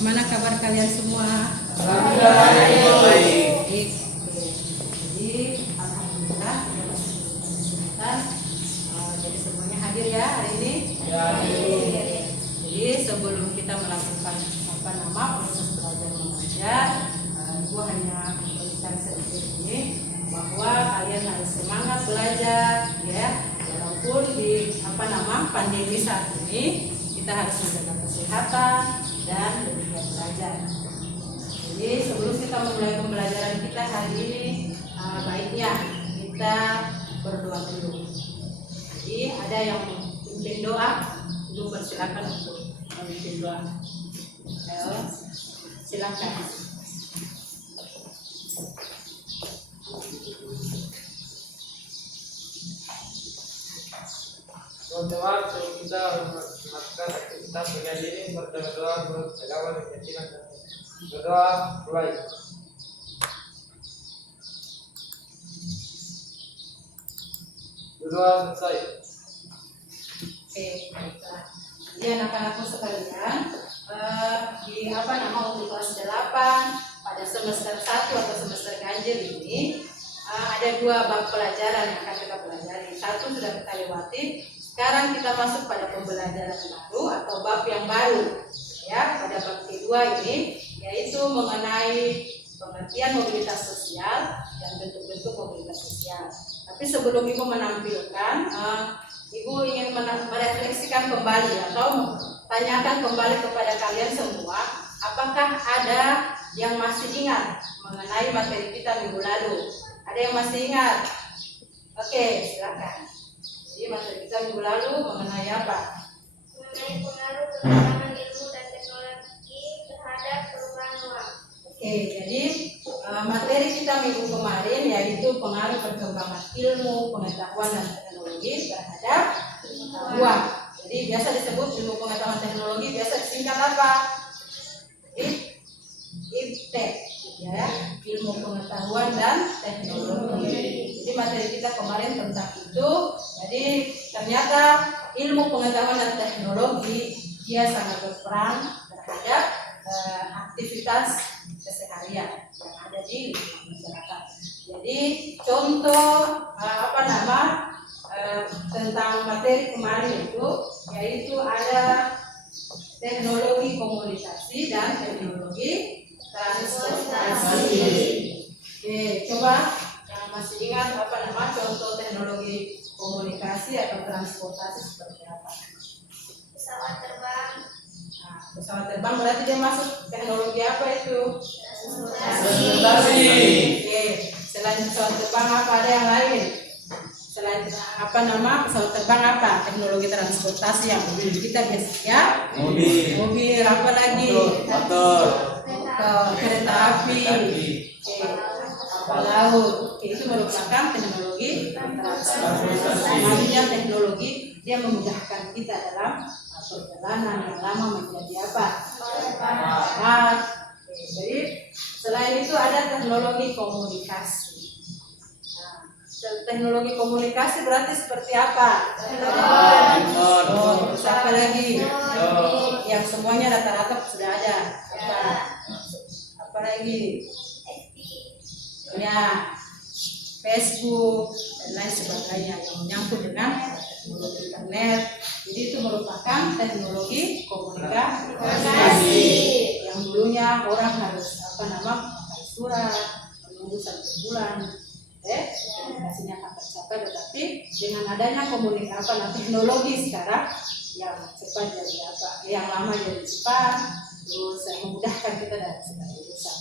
Gimana kabar kalian semua? Alhamdulillah baik. Jadi alhamdulillah kita masih kesehatan. Jadi semuanya hadir ya hari ini. Ya. Jadi sebelum kita melakukan proses belajar mengajar, Ibu hanya memberikan sedikit ini bahwa kalian harus semangat belajar, ya. Walaupun di pandemi saat ini kita harus menjaga kesehatan dan demikian belajar. Jadi sebelum kita memulai pembelajaran kita hari ini, baiknya kita berdoa dulu. Jadi ada yang memimpin doa, Ibu persilakan untuk memimpin doa. Silakan. Teman-teman, sebelum kita melakukan aktivitas pagi ini, berdoa menurut agama dan keyakinan. Berdoa mulai. Berdoa selesai. Oke, baiklah. Jadi anak-anakku sekalian, di untuk kelas 8 pada semester 1 atau semester ganjil ini ada 2 bab pelajaran yang akan kita pelajari. 1 sudah kita lewati. Sekarang kita masuk pada pembelajaran baru atau bab yang baru, ya. Pada bab kedua ini yaitu mengenai pengertian mobilitas sosial dan bentuk-bentuk mobilitas sosial. Tapi sebelum Ibu menampilkan, Ibu ingin merefleksikan kembali atau tanyakan kembali kepada kalian semua, apakah ada yang masih ingat mengenai materi kita minggu lalu? Ada yang masih ingat? Oke, silakan. Jadi materi kita minggu lalu mengenai apa? Mengenai pengaruh perkembangan ilmu dan teknologi terhadap perubahan ruang. Oke, jadi materi kita minggu kemarin yaitu pengaruh perkembangan ilmu, pengetahuan dan teknologi terhadap ruang. Jadi biasa disebut ilmu pengetahuan teknologi, biasa disingkat apa? IPTEK, ya, ilmu pengetahuan dan teknologi. Jadi materi kita kemarin tentang itu. Jadi ternyata ilmu pengetahuan dan teknologi dia sangat berperan terhadap aktivitas keseharian yang ada di masyarakat. Jadi contoh tentang materi kemarin itu yaitu ada teknologi komunikasi dan teknologi transportasi. Oke, coba yang masih ingat contoh teknologi komunikasi atau transportasi seperti apa? Pesawat terbang. Nah, pesawat terbang berarti dia masuk teknologi apa itu? Transportasi. Oke, selain pesawat terbang apa ada yang lain? Selain pesawat terbang apa? Teknologi transportasi yang kita biasa ya? Mobil apa lagi? Motor. Kereta api. Kapal laut. Itu merupakan teknologi transportasi. Namanya teknologi dia memudahkan kita dalam perjalanan yang lama menjadi apa? Cepat. Jadi selain itu ada teknologi komunikasi. Teknologi komunikasi berarti seperti apa? Terus apa lagi? Yang semuanya rata-rata sudah ada. Apa lagi? Ya, Facebook dan lain sebagainya yang menyangkut dengan teknologi internet. Jadi itu merupakan teknologi komunikasi. Yang dulunya orang harus pakai surat, menunggu 1 bulan. Komunikasinya akan tercapai, tetapi dengan adanya teknologi sekarang yang cepat jadi yang lama jadi cepat, terus memudahkan kita dalam segala urusan.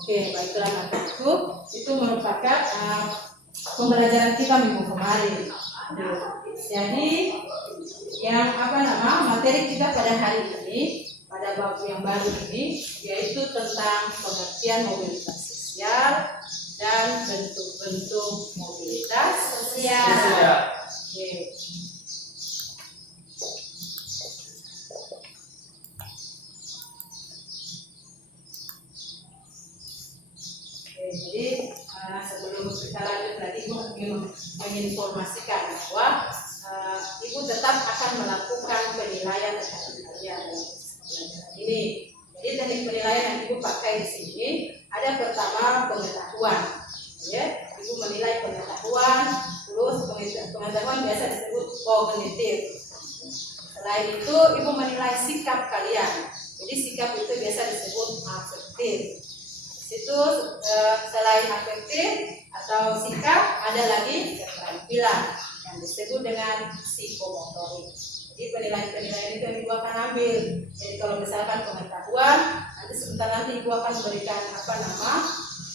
Oke, baiklah anak-anakku, itu merupakan pembelajaran kita minggu kemarin. Jadi yang materi kita pada hari ini pada bab yang baru ini yaitu tentang pengertian mobilitas sosial dan bentuk-bentuk mobilitas sosial. Oke. Jadi sebelum kita lanjut lagi, Ibu ingin menginformasikan bahwa Ibu tetap akan melakukan penilaian terhadap kalian dalam pelajaran ini. Jadi teknik pertama pengetahuan. Ya, ibu menilai pengetahuan, terus pengetahuan biasa disebut kognitif. Selain itu, ibu menilai sikap kalian. Jadi sikap itu biasa disebut afektif. Situ selain afektif atau sikap ada lagi keterampilan yang disebut dengan psikomotorik. Jadi penilaian-penilaian itu yang ibu akan ambil. Jadi kalau misalkan pengetahuan, nanti ibu akan memberikan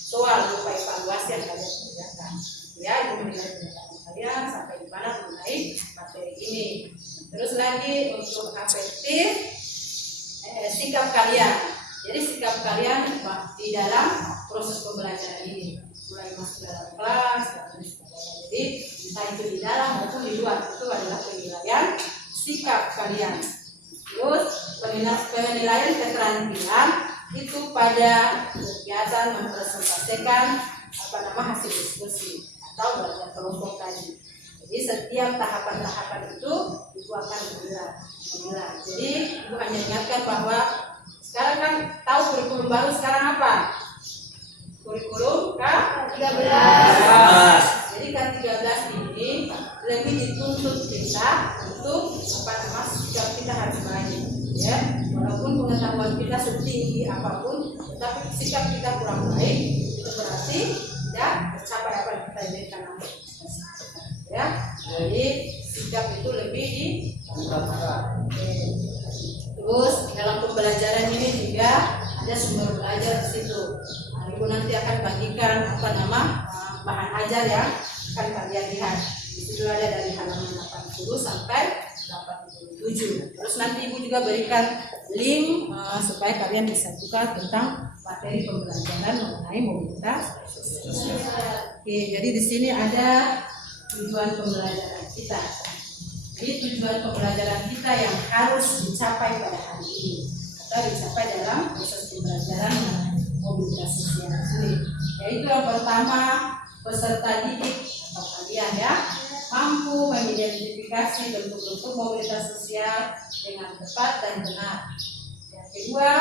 soal berupa evaluasi yang kalian kerjakan. Ya, ibu menilai pengetahuan kalian sampai di mana mengenai materi ini. Terus lagi untuk afektif, sikap kalian. Jadi sikap kalian di dalam proses pembelajaran ini, mulai masuk dalam kelas dan sebagainya. Jadi entah itu di dalam maupun di luar, itu adalah penilaian sikap kalian. Terus penilaian keterampilan itu pada kegiatan mempresentasikan hasil diskusi atau belajar kelompok tadi. Jadi setiap tahapan-tahapan itu ibu akan menilai. Jadi ibu hanya ingatkan bahwa sekarang kan tahu kurikulum baru sekarang apa? Kurikulum K13. Jadi K13 ini lebih dituntut kita untuk sikap kita harus baik. Ya, walaupun pengetahuan kita setinggi apapun, tetapi sikap kita kurang baik, itu berarti tidak tercapai apa yang kita inginkan. Ya, jadi sikap itu lebih diutamakan. Terus dalam pembelajaran ini juga ada sumber belajar di situ. Nah, ibu nanti akan bagikan bahan ajar yang akan kalian lihat. Di situ ada dari halaman 80 sampai 87. Terus nanti ibu juga berikan link supaya kalian bisa buka tentang materi pembelajaran mengenai mobilitas sosial. Oke, jadi di sini ada tujuan pembelajaran kita. Jadi tujuan pembelajaran kita yang harus dicapai pada hari ini atau dicapai dalam proses pembelajaran mobilitas sosial ini, yaitu yang pertama, peserta didik atau kalian ya mampu mengidentifikasi bentuk-bentuk mobilitas sosial dengan tepat dan benar. Yang kedua,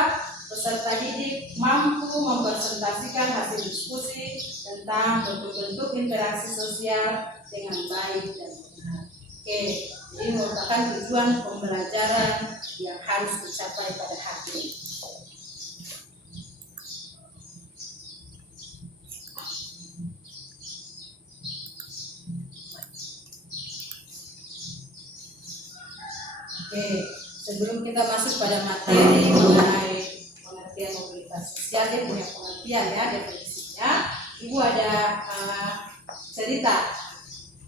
peserta didik mampu mempresentasikan hasil diskusi tentang bentuk-bentuk interaksi sosial dengan baik dan benar. Oke, ini merupakan tujuan pembelajaran yang harus dicapai pada hari ini. Oke, sebelum kita masuk pada materi mengenai pengertian mobilitas sosial, dia punya pengertian ya, definisinya. Ibu ada cerita.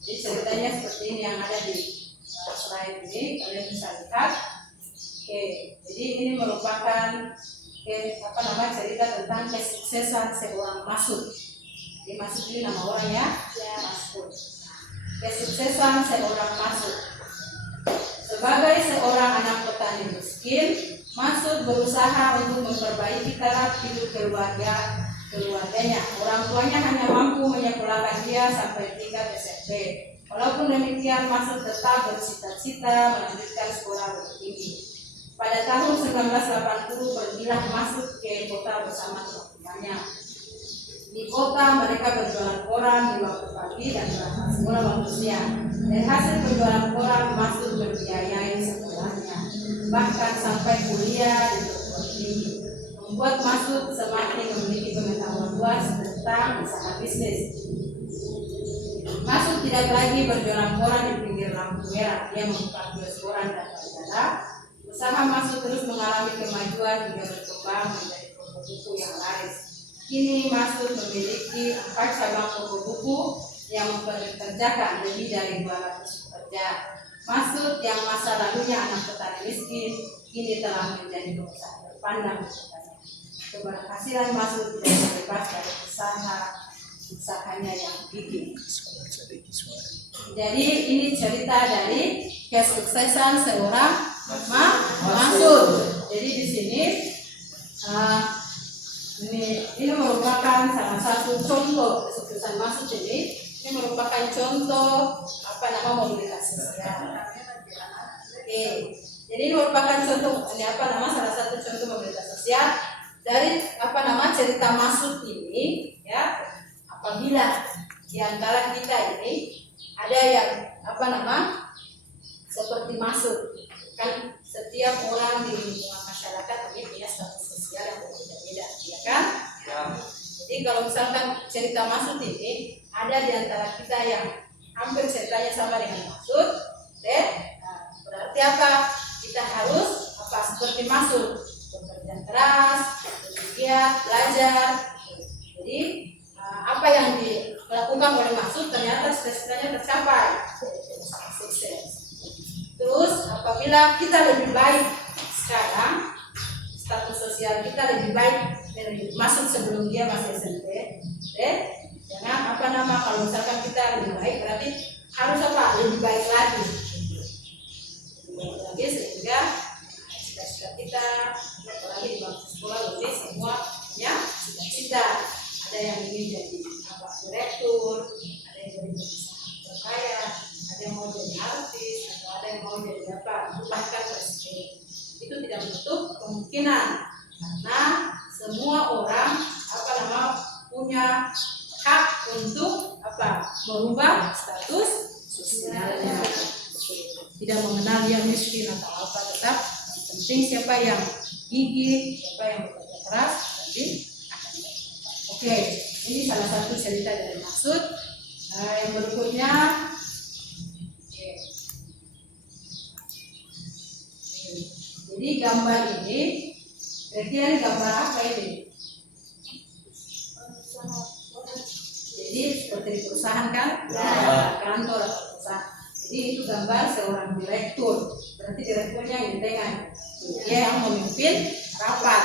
Jadi ceritanya seperti ini yang ada di slide ini, kalian bisa lihat. Oke, jadi ini merupakan cerita tentang kesuksesan seorang Masud. Jadi Masud ini nama orangnya Masud. Kesuksesan seorang Masud. Sebagai seorang anak petani miskin, Masud berusaha untuk memperbaiki taraf hidup keluarganya. Orang tuanya hanya mampu menyekolahkan dia sampai tingkat SMP. Walaupun demikian, Masud tetap bercita-cita melanjutkan sekolah tinggi. Pada tahun 1980 pergilah Masud ke kota bersama teman-temannya. Di kota mereka berjualan koran di waktu pagi dan berangkat sekolah waktu siang. Dari hasil penjualan koran, Masud membiayai sekolahnya, bahkan sampai kuliah di perguruan tinggi. Membuat Masud semakin memiliki pengetahuan luas tentang usaha bisnis. Masud tidak lagi berjualan koran di pinggir lampu merah. Dia membuka kios koran dan majalah. Usaha Masud terus mengalami kemajuan hingga berkembang menjadi toko buku yang laris. Kini Masud memiliki 4 cabang toko buku yang mempekerjakan lebih dari 200 pekerja. Masud yang masa lalunya anak petani miskin, kini telah menjadi pengusaha terpandang di kotanya. Keberhasilan Masud tidak bebas dari usahanya yang gigih. Jadi ini cerita dari kesuksesan seorang Masud. Jadi di sini ini merupakan salah satu contoh kesuksesan Masud ini. Ini merupakan contoh mobilitas sosial. Oke, jadi ini merupakan contoh salah satu contoh mobilitas sosial dari cerita maksud ini ya, apabila di antara kita ini ada yang seperti maksud, kan setiap orang di lingkungan masyarakat ini punya status sosial yang berbeda-beda, ya kan? Ya. Jadi kalau misalkan cerita maksud ini ada di antara kita yang hampir ceritanya sama dengan maksud, berarti apa? Kita harus seperti maksud, bekerja keras, bergiat, belajar. Jadi apa yang dilakukan oleh maksud ternyata cita-citanya tercapai, sukses. Terus apabila kita lebih baik sekarang, status sosial kita lebih baik dari maksud sebelum dia masih SMP, jangan kalau misalkan kita lebih baik berarti harus lebih baik lagi, sehingga cita-cita kita apalagi di bangku sekolah ini semua punya cita-cita. Ada yang ingin jadi direktur, ada yang jadi berkaya, ada yang mau jadi artis, atau ada yang mau jadi bahkan presiden. Itu tidak menutup kemungkinan karena semua orang punya hak untuk merubah status sosialnya. Tidak mengenal yang miskin atau tetap penting siapa yang gigih, siapa yang bekerja keras nanti akan dapat. Oke, ini salah satu cerita dari maksud. Yang berikutnya, jadi gambar ini, berarti ini gambar apa ini? Jadi seperti di perusahaan kan? Kantor atau perusahaan. Jadi itu gambar seorang direktur. Berarti direkturnya yang di tengah. Dia yang memimpin rapat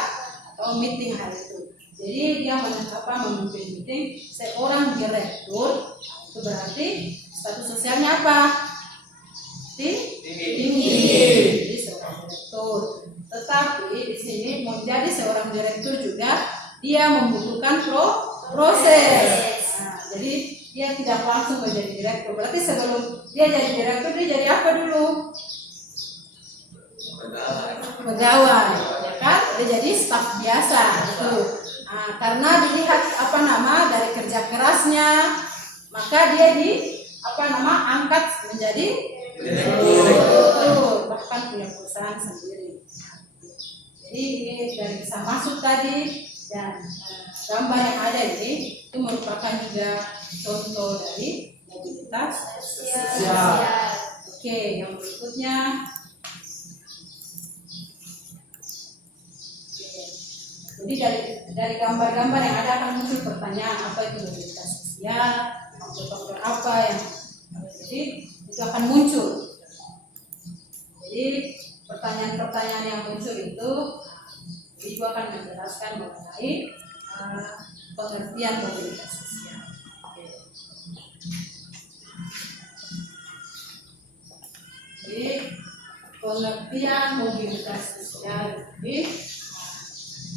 atau meeting hari itu. Jadi dia memimpin meeting seorang direktur. Itu berarti status sosialnya apa? Tinggi. Jadi seorang direktur. Tetapi di sini mau jadi seorang direktur juga dia membutuhkan proses. Jadi dia tidak langsung menjadi direktur. Berarti sebelum dia jadi direktur dia jadi apa dulu? Pegawai, ya kan? Dia jadi staf biasa gitu. Karena dilihat dari kerja kerasnya, maka dia angkat menjadi direktur, bahkan punya perusahaan sendiri. Jadi ini dari kisah masuk tadi dan gambar yang ada ini itu merupakan juga contoh dari mobilitas sosial. Oke, yang berikutnya. Jadi dari gambar-gambar yang ada akan muncul pertanyaan apa itu mobilitas sosial, faktor apa yang jadi itu akan muncul. Jadi pertanyaan-pertanyaan yang muncul itu Ibu akan menjelaskan mengenai pengertian mobilitas sosial. Jadi pengertian mobilitas sosial ini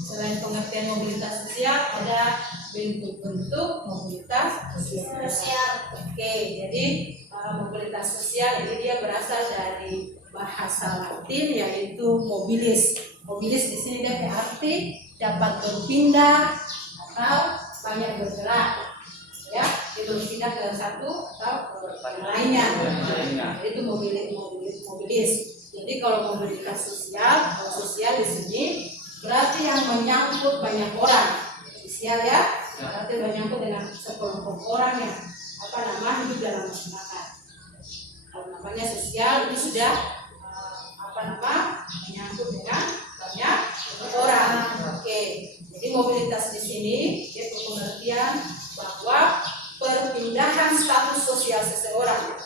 selain pengertian mobilitas sosial ada bentuk-bentuk mobilitas sosial. Oke, jadi mobilitas sosial ini dia berasal dari bahasa Latin yaitu mobilis. Mobilis di sini dia berarti dapat berpindah atau banyak bergerak, ya, berpindah ke satu atau ke lainnya. Itu mobilis. Jadi kalau mobilitas sosial di sini berarti yang menyangkut banyak orang. Sosial ya, berarti menyangkut dengan sekelompok orang yang hidup dalam masyarakat. Kalau namanya sosial itu sudah menyangkut dengan banyak orang. Oke. Jadi mobilitas di sini dia pengertian bahwa perpindahan status sosial seseorang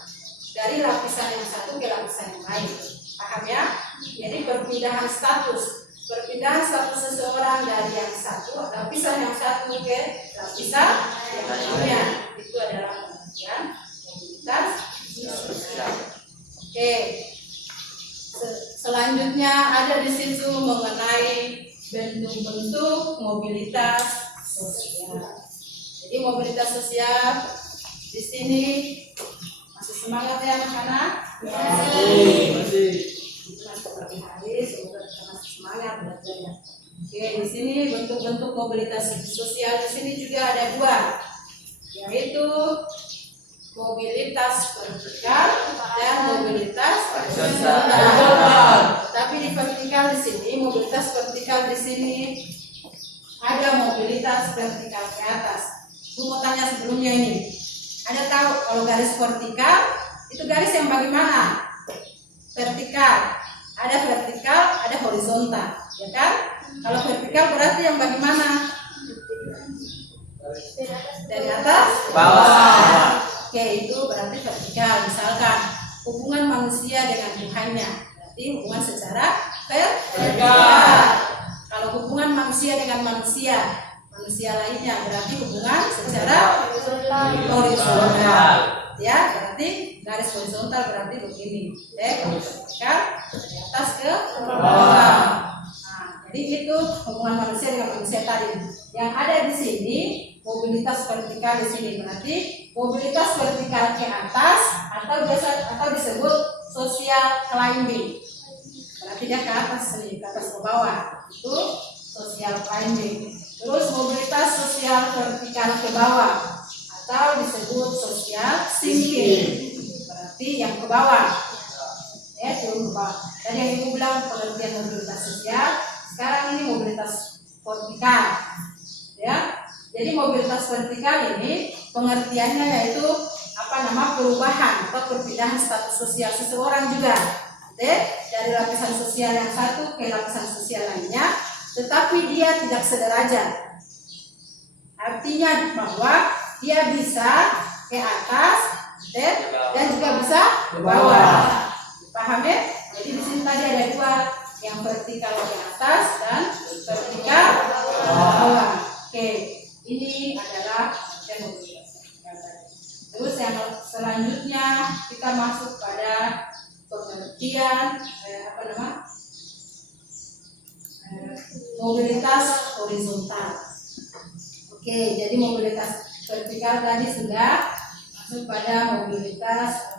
dari lapisan yang satu ke lapisan yang lain. Paham ya? Jadi perpindahan status seseorang dari yang satu lapisan yang satu ke lapisan yang lainnya itu adalah pengertian mobilitas sosial. Oke. Selanjutnya ada di situ mengenai bentuk-bentuk mobilitas sosial. Jadi mobilitas sosial di sini masih semangat ya anak-anak? Masih. Seperti hari semoga kita masih semangat belajarnya. Oke, di sini bentuk-bentuk mobilitas sosial di sini juga ada dua, yaitu mobilitas vertikal dan mobilitas horizontal. Tapi di vertikal di sini, mobilitas vertikal di sini ada mobilitas vertikal ke atas. Aku mau tanya sebelumnya ini, ada tahu kalau garis vertikal itu garis yang bagaimana? Vertikal, ada horizontal, ya kan? Kalau vertikal berarti yang bagaimana? Dari atas ke bawah. Oke, itu berarti vertikal. Misalkan hubungan manusia dengan Tuhannya, berarti hubungan secara vertikal. Kalau hubungan manusia dengan manusia lainnya, berarti hubungan secara horizontal. Ya, berarti garis horizontal berarti begini. Vertikal dari atas ke bawah. Jadi itu hubungan manusia dengan manusia tadi. Yang ada di sini mobilitas vertikal di sini berarti mobilitas vertikal ke atas atau disebut social climbing. Berarti dia ke atas nih, ke atas ke bawah. Itu social climbing. Terus mobilitas sosial vertikal ke bawah atau disebut social sinking. Berarti yang ke bawah. Ya, turun ke bawah. Tadi yang ibu bilang pengertian mobilitas sosial. Sekarang ini mobilitas vertikal, ya. Jadi mobilitas vertikal ini pengertiannya yaitu perubahan atau perpindahan status sosial seseorang juga, dari lapisan sosial yang satu ke lapisan sosial lainnya, tetapi dia tidak sederajat. Artinya bahwa dia bisa ke atas, dan juga bisa ke bawah. Paham ya? Jadi di sini tadi ada dua, yang vertikal ke atas dan vertikal ke bawah. Oke, ini adalah mobilitas. Terus yang selanjutnya kita masuk pada pengertian mobilitas horizontal. Oke, jadi mobilitas vertikal tadi sudah masuk pada mobilitas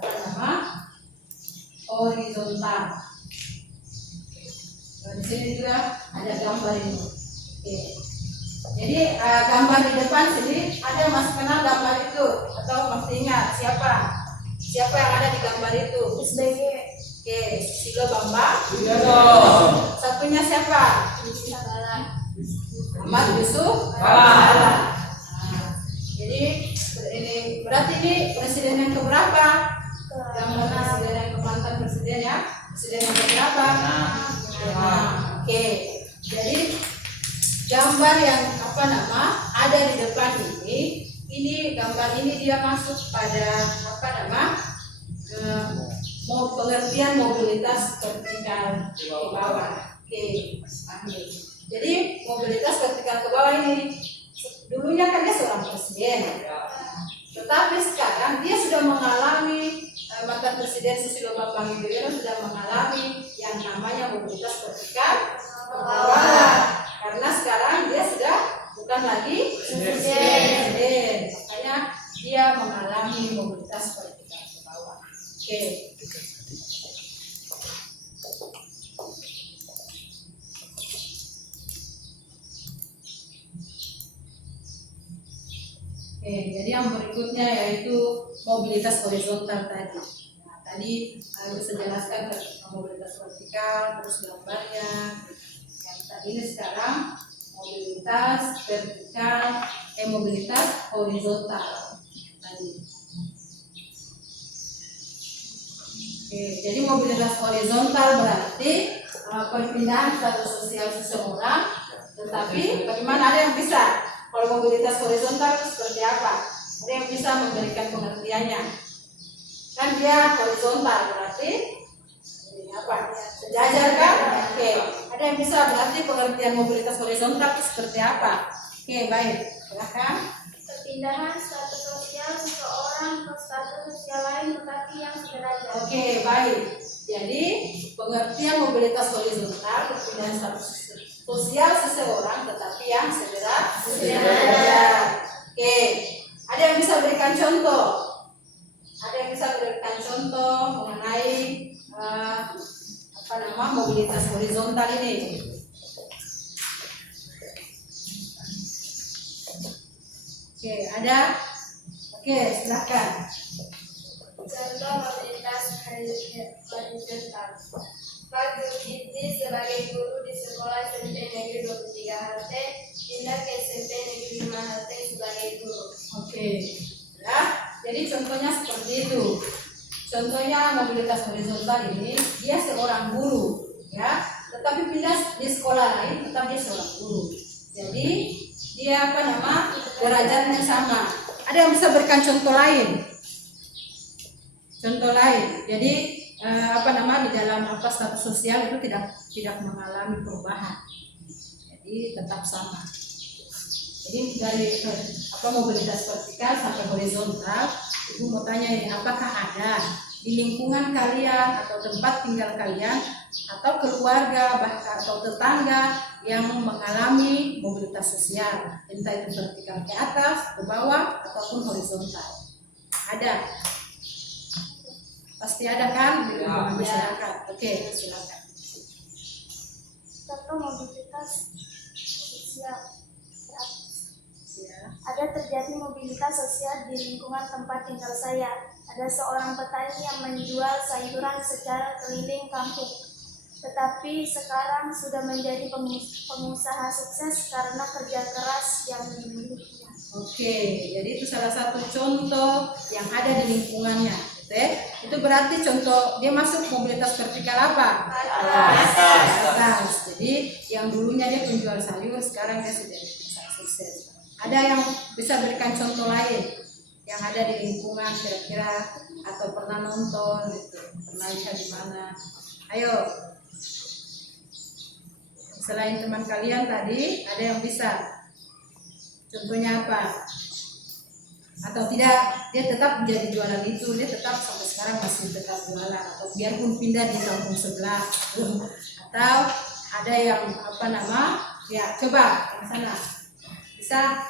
horizontal. Di sini juga ada gambar ini. Oke. Jadi gambar di depan sini ada masih kenal gambar itu atau masih ingat siapa yang ada di gambar itu? SBY. Oke, Susilo Bambang. Satunya siapa? Ahmad Yusuf Kala. Jadi ini berarti ini presiden yang keberapa? Gambar presiden yang mantan presiden ya? Presiden yang keberapa? Oke, jadi gambar yang ada di depan ini gambar ini dia masuk pada pengertian mobilitas vertikal ke bawah. Oke, jadi mobilitas vertikal ke bawah ini dulunya kan dia seorang presiden, tetapi sekarang dia sudah mengalami mantan presiden Susilo Bambang Yudhoyono sudah mengalami yang namanya mobilitas vertikal ke bawah, karena sekarang dia sudah bukan lagi presiden, makanya dia mengalami mobilitas vertikal ke bawah. Oke. Jadi yang berikutnya yaitu mobilitas horizontal tadi. Nah, tadi bisa jelaskan mobilitas vertikal, terus gambarnya. Yang tadi ini sekarang mobilitas vertikal, mobilitas horizontal tadi. Jadi mobilitas horizontal berarti perpindahan status sosial seseorang, tetapi bagaimana ada yang bisa? Kalau mobilitas horizontal itu seperti apa? Ada yang bisa memberikan pengertiannya. Kan dia horizontal berarti sejajar kan? Oke. Ada yang bisa berarti pengertian mobilitas horizontal itu seperti apa? Oke, baik. Silakan. Perpindahan status sosial seseorang ke status sosial lain tetapi yang sederajat. Oke, baik. Jadi pengertian mobilitas horizontal perpindahan status sosial seseorang tetapi yang sederajat. Oke, ada yang bisa berikan contoh? Ada yang bisa berikan contoh mengenai mobilitas horizontal ini? Oke, ada? Oke, silakan. Contoh mobilitas horizontal. Pak Zulkifli sebagai guru di sekolah SMP Negeri 23 HT pindah ke SMP Negeri 5 HT sebagai guru. Oke, ya. Jadi contohnya seperti itu. Contohnya mobilitas horizontal ini, dia seorang guru, ya. Tetapi pindah di sekolah lain, tetap dia seorang guru. Jadi dia derajatnya sama. Ada yang bisa berikan contoh lain? Contoh lain. Jadi di dalam status sosial itu tidak mengalami perubahan. Jadi tetap sama. Jadi dari mobilitas vertikal sampai horizontal, Ibu mau tanya ini, apakah ada di lingkungan kalian atau tempat tinggal kalian atau keluarga bahkan atau tetangga yang mengalami mobilitas sosial, entah itu vertikal ke atas, ke bawah ataupun horizontal? Ada? Pasti ada kan di lingkungan masyarakat? Oke, silakan. Contoh mobilitas sosial. Ya. Ada terjadi mobilitas sosial di lingkungan tempat tinggal saya. Ada seorang petani yang menjual sayuran secara keliling kampung. Tetapi sekarang sudah menjadi pengusaha sukses karena kerja keras yang dimilikinya. Oke, jadi itu salah satu contoh yang ada di lingkungannya. Itu berarti contoh dia masuk mobilitas vertikal apa? Atas. Jadi yang dulunya dia penjual sayur, sekarang dia sudah pengusaha sukses. Ada yang bisa berikan contoh lain yang ada di lingkungan kira-kira atau pernah nonton gitu, pernah lihat di mana? Ayo. Selain teman kalian tadi, ada yang bisa? Contohnya apa? Atau tidak, dia tetap menjadi jualan itu, dia tetap sampai sekarang masih tetap jualan, atau biarpun pindah di kampung sebelah, atau ada yang ya coba yang sana bisa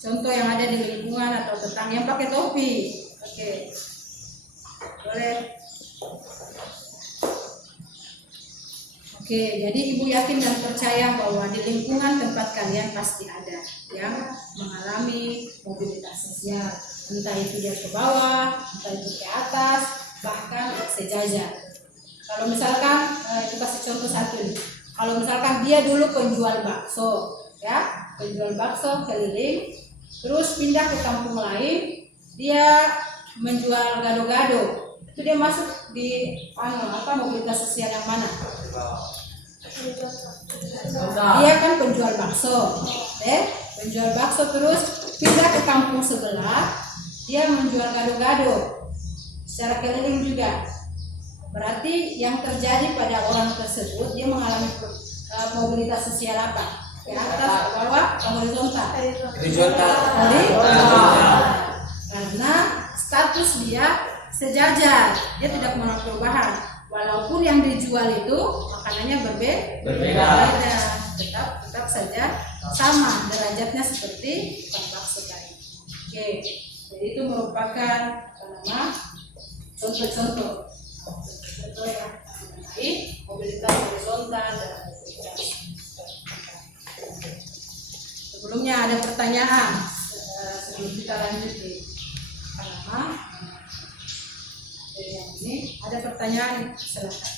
contoh yang ada di lingkungan atau tetangga yang pakai topi. Oke, boleh. Oke, jadi Ibu yakin dan percaya bahwa di lingkungan tempat kalian pasti ada yang mengalami mobilitas sosial, entah itu dia ke bawah, entah itu ke atas, bahkan sejajar. Kalau misalkan itu kasih contoh satu nih. Kalau misalkan dia dulu penjual bakso, ya, penjual bakso keliling, terus pindah ke kampung lain, dia menjual gado-gado. Itu dia masuk di mobilitas sosial yang mana? Dia kan penjual bakso, penjual bakso terus pindah ke kampung sebelah, dia menjual gado-gado secara keliling juga. Berarti yang terjadi pada orang tersebut, dia mengalami mobilitas sosial apa? Ke atas, ke bawah, ke horizontal? Horizontal. Karena status dia sejajar, dia tidak mengalami perubahan. Walaupun yang dijual itu makanannya berbeda, tetap saja sama derajatnya seperti bakso tadi. Oke, jadi itu merupakan contoh-contoh yang mengenai mobilitas horizontal dan mobilitas vertikal. Sebelumnya ada pertanyaan sebelum kita lanjut di dari yang ini ada pertanyaan, silakan.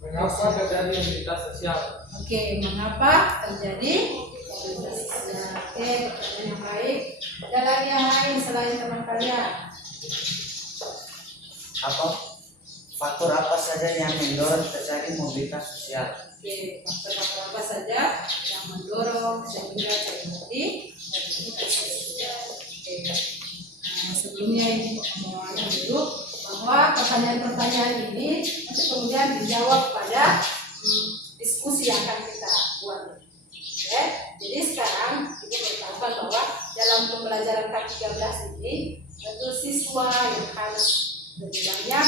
Mengapa terjadi mobilitas sosial? Oke, mengapa terjadi mobilitas sosial? Oke, pertanyaan yang baik. Ada lagi yang lain selain teman kalian? Faktor apa saja yang mendorong terjadi mobilitas sosial? Oke, faktor apa saja yang mendorong sehingga terjadi mobilitas sosial? Oke. Sebelumnya ini mau ada dulu bahwa pertanyaan-pertanyaan ini nanti kemudian dijawab pada diskusi yang akan kita buat. Oke. Jadi sekarang kita bertahapan bahwa dalam pembelajaran K13 ini itu siswa yang harus lebih banyak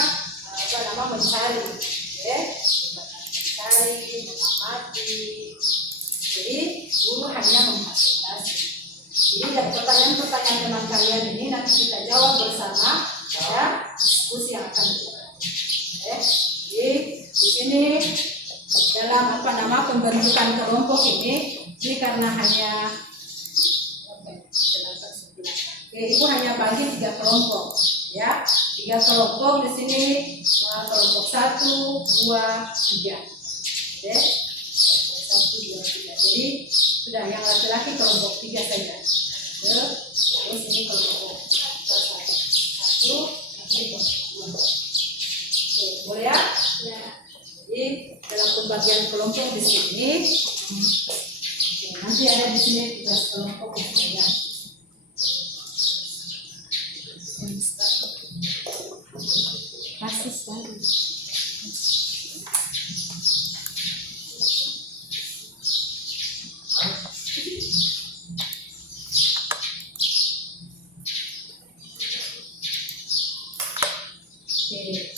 mencari, mengamati. Jadi guru hanya memfasilitasi. Jadi dari pertanyaan-pertanyaan teman kalian ini nanti kita jawab bersama pada diskusi yang akan kita. pembentukan kelompok ini karena hanya itu hanya bagi 3 kelompok, ya. 3 kelompok di sini, kelompok 1, 2, 3. Oke, 1, 2, 3. Jadi sudah yang laki-laki kelompok 3 saja. Terus ini kelompok 1, ini kelompok 2. Oke, boleh ya? Ya. Jadi dalam pembagian kelompok di sini, nanti ada di sini 13 kelompok ya. Kasus tadi. Oke.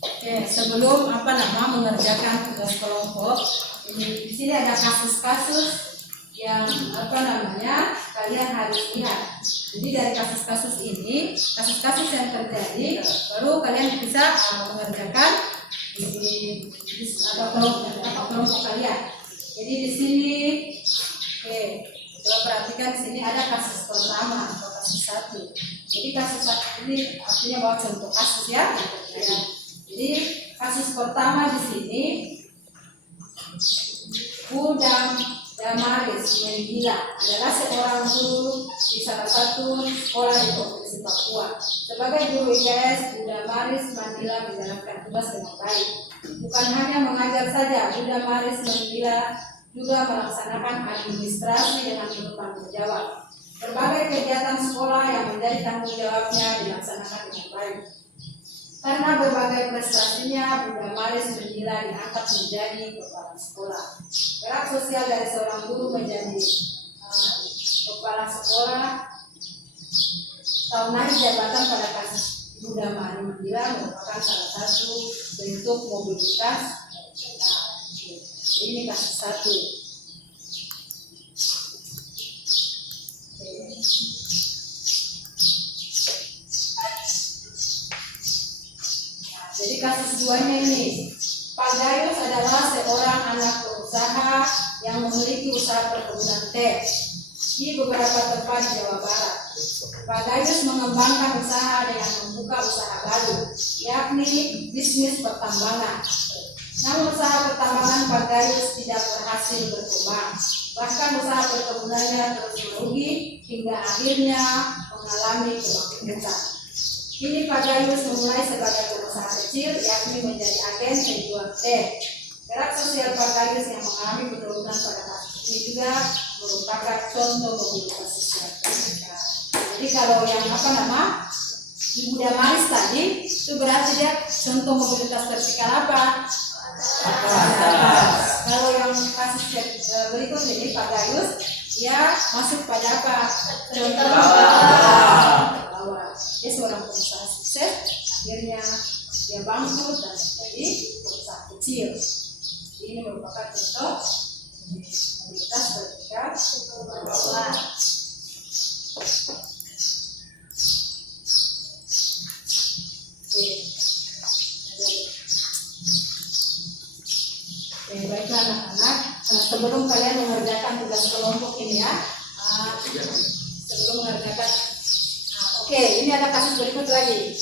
Oke, sebelum mengerjakan tugas kelompok, di sini ada kasus-kasus yang kalian harus lihat. Jadi dari kasus-kasus ini, kasus-kasus yang terjadi, baru kalian bisa mengerjakan di kelompok kalian. Jadi di sini, oke, coba perhatikan di sini ada kasus pertama atau kasus 1. Jadi kasus 1 ini artinya bahwa contoh kasus ya. Jadi kasus pertama di sini, Budam Damaris Menggila adalah seorang guru di salah satu sekolah di Provinsi Papua. Sebagai guru IPS, Damaris Menggila menjalankan tugas dengan baik. Bukan hanya mengajar saja, Damaris Menggila juga melaksanakan administrasi dengan penuh tanggung jawab. Berbagai kegiatan sekolah yang menjadi tanggung jawabnya dilaksanakan dengan baik. Karena berbagai prestasinya, Damaris Menggila diangkat menjadi kepala sekolah. Gerak sosial dari seorang guru menjadi kepala sekolah atau naik jabatan pada kasus Damaris Menggila merupakan salah satu bentuk mobilitas. Ini kasus 1. Jadi kasus 2-nya ini, Pak Gayus adalah seorang anak pengusaha yang memiliki usaha perkebunan teh di beberapa tempat di Jawa Barat. Pak Gayus mengembangkan usaha dengan membuka usaha baru, yakni bisnis pertambangan. Namun usaha pertambangan Pak Gayus tidak berhasil berkembang. Bahkan usaha perkebunannya terus merugi hingga akhirnya mengalami kebangkrutan. Kini Pak Gayus memulai sebagai pengusaha kecil, yakni menjadi agen penjual teh. Gerak sosial Pak Gayus yang mengalami penurunan pada kasus ini juga merupakan contoh mobilitas sosial. Jadi kalau yang Ibu Damaris tadi, itu berarti dia contoh mobilitas vertikal apa? Kalau yang kasus berikut ini Pak Gayus, dia masuk pada apa? Contoh bawah. Dia seorang pengusaha sukses, akhirnya dia bangkrut dan menjadi pengusaha kecil. Ini merupakan contoh mobilitas vertikal bawah. Oke, baiklah anak-anak, sebelum kalian mengerjakan tugas kelompok ini ya, sebelum mengerjakan, oke, ini ada kasus berikut lagi.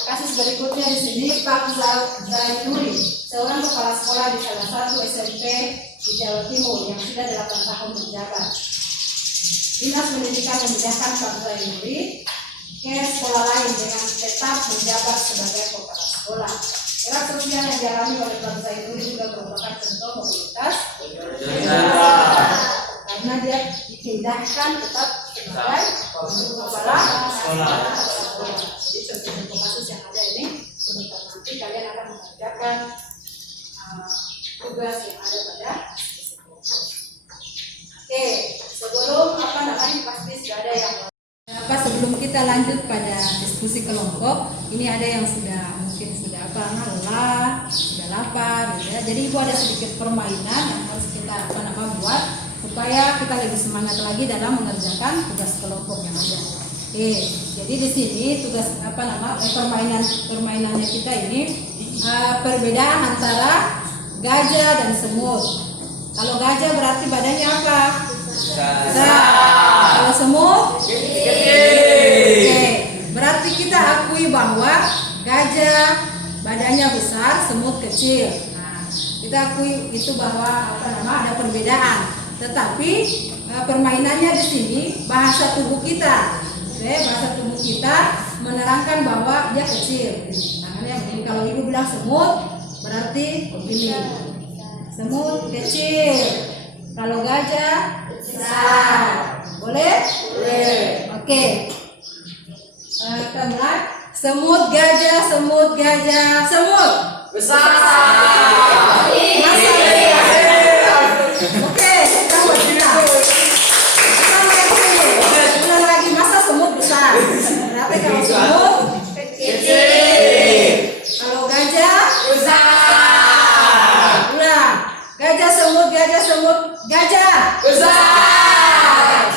Kasus berikutnya di sini Pak Zainuri, seorang kepala sekolah di salah satu SMP di Jawa Timur yang sudah 8 tahun menjabat. Dinas Pendidikan memindahkan Pak Zainuri ke sekolah lain dengan tetap menjabat sebagai kepala sekolah. Gerak sosial yang dialami oleh Pak Zainuri juga merupakan contoh mobilitas karena dia dipindahkan tetap sebagai kepala sekolah. Jadi contoh kasus yang ada ini, sebentar nanti kalian akan mengerjakan tugas yang ada pada diskusi kelompok. Oke, sebelum pasti sudah ada yang sebelum kita lanjut pada diskusi kelompok, ini ada yang mungkin sudah lelah, sudah lapar, gitu ya. Jadi ibu ada sedikit permainan yang harus kita buat supaya kita lebih semangat lagi dalam mengerjakan tugas kelompok yang ada. Oke, jadi di sini tugas permainannya kita ini perbedaan antara gajah dan semut. Kalau gajah berarti badannya apa? Besar. Kalau semut? Oke, berarti kita akui bahwa gajah badannya besar, semut kecil. Nah, kita akui itu bahwa ada perbedaan. Tetapi permainannya di sini bahasa tubuh kita. Bahasa tubuh kita menerangkan bahwa dia kecil. Makanya begini, kalau ibu bilang semut berarti begini. Semut kecil. Kalau gajah besar. Boleh? Boleh. Oke. Kita mulai. Semut gajah, semut gajah, semut Besar. Oke, kita buat kita. Ulang lagi, masa semut besar? Berarti kalau semut Kecil. kalau gajah Besar. ulang. Gajah semut gajah. Besar.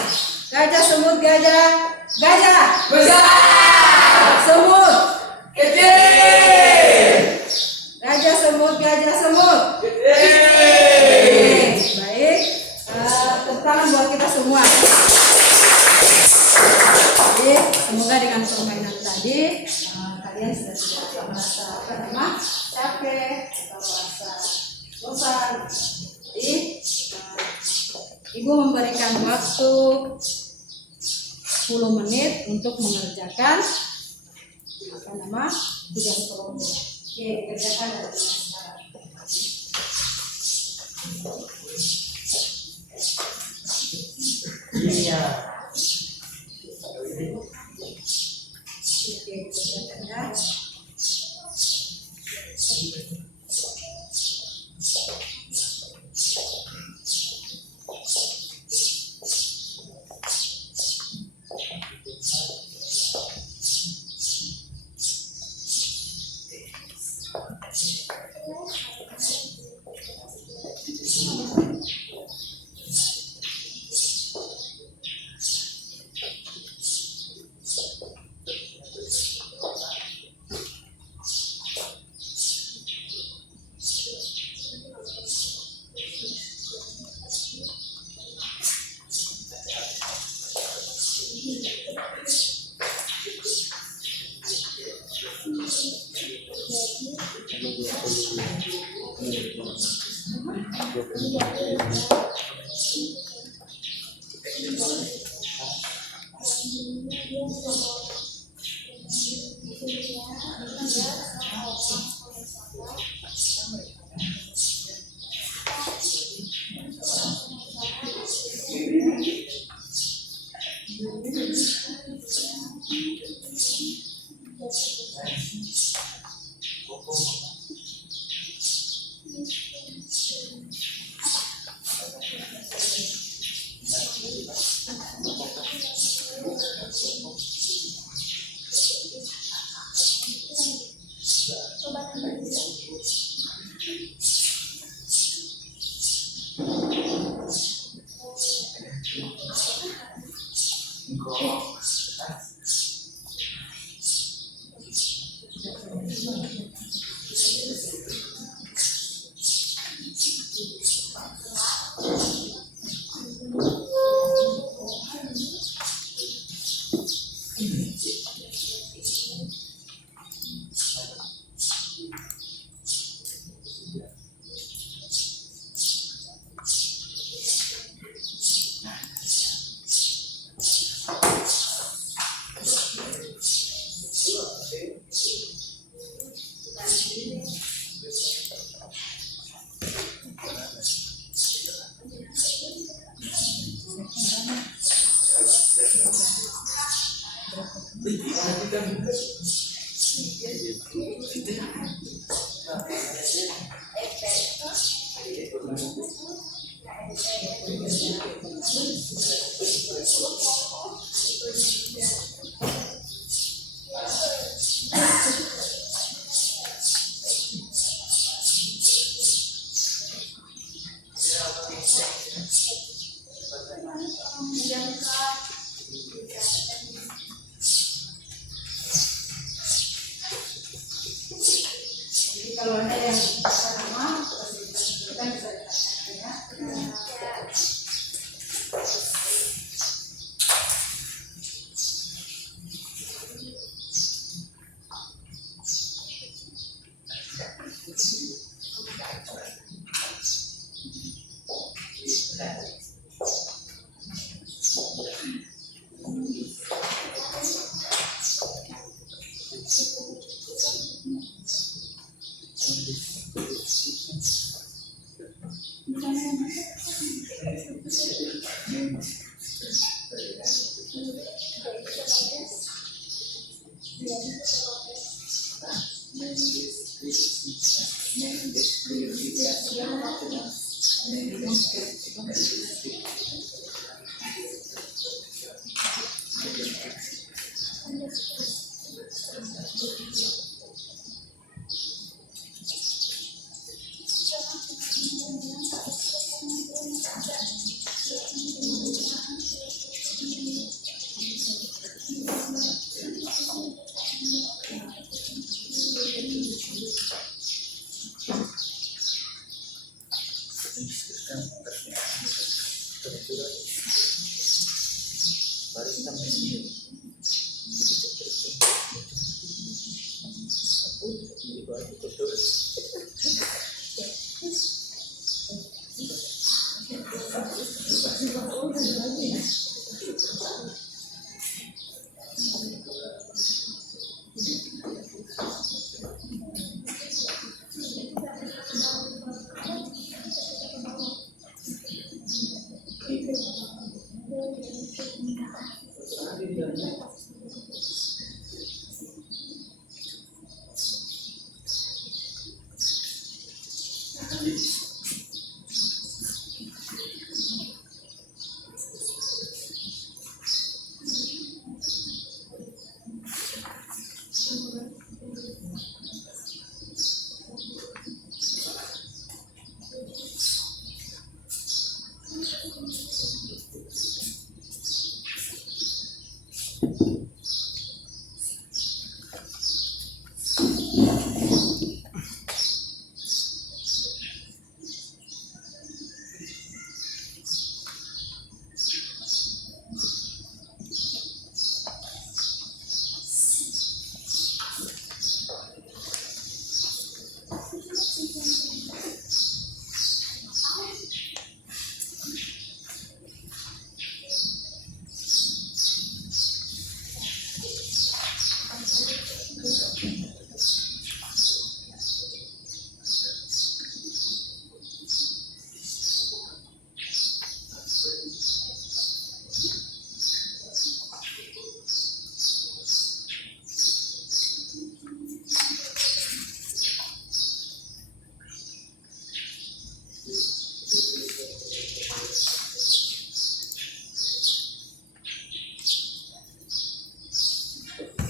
Gajah semut gajah. Besar. Semut. Kecil. Gajah semut. Kecil. Baik. Tepuk tangan buat kita semua. Jadi, semoga dengan permainan tadi kalian sudah tidak merasa capek atau merasa bosan. Jadi, ibu memberikan waktu 10 menit untuk mengerjakan tugas kelompok. Oke, kerjakan dari sekarang. Iya. Oke, kerjakan ya. kalau ada yang nama kita bisa dikatakan ya.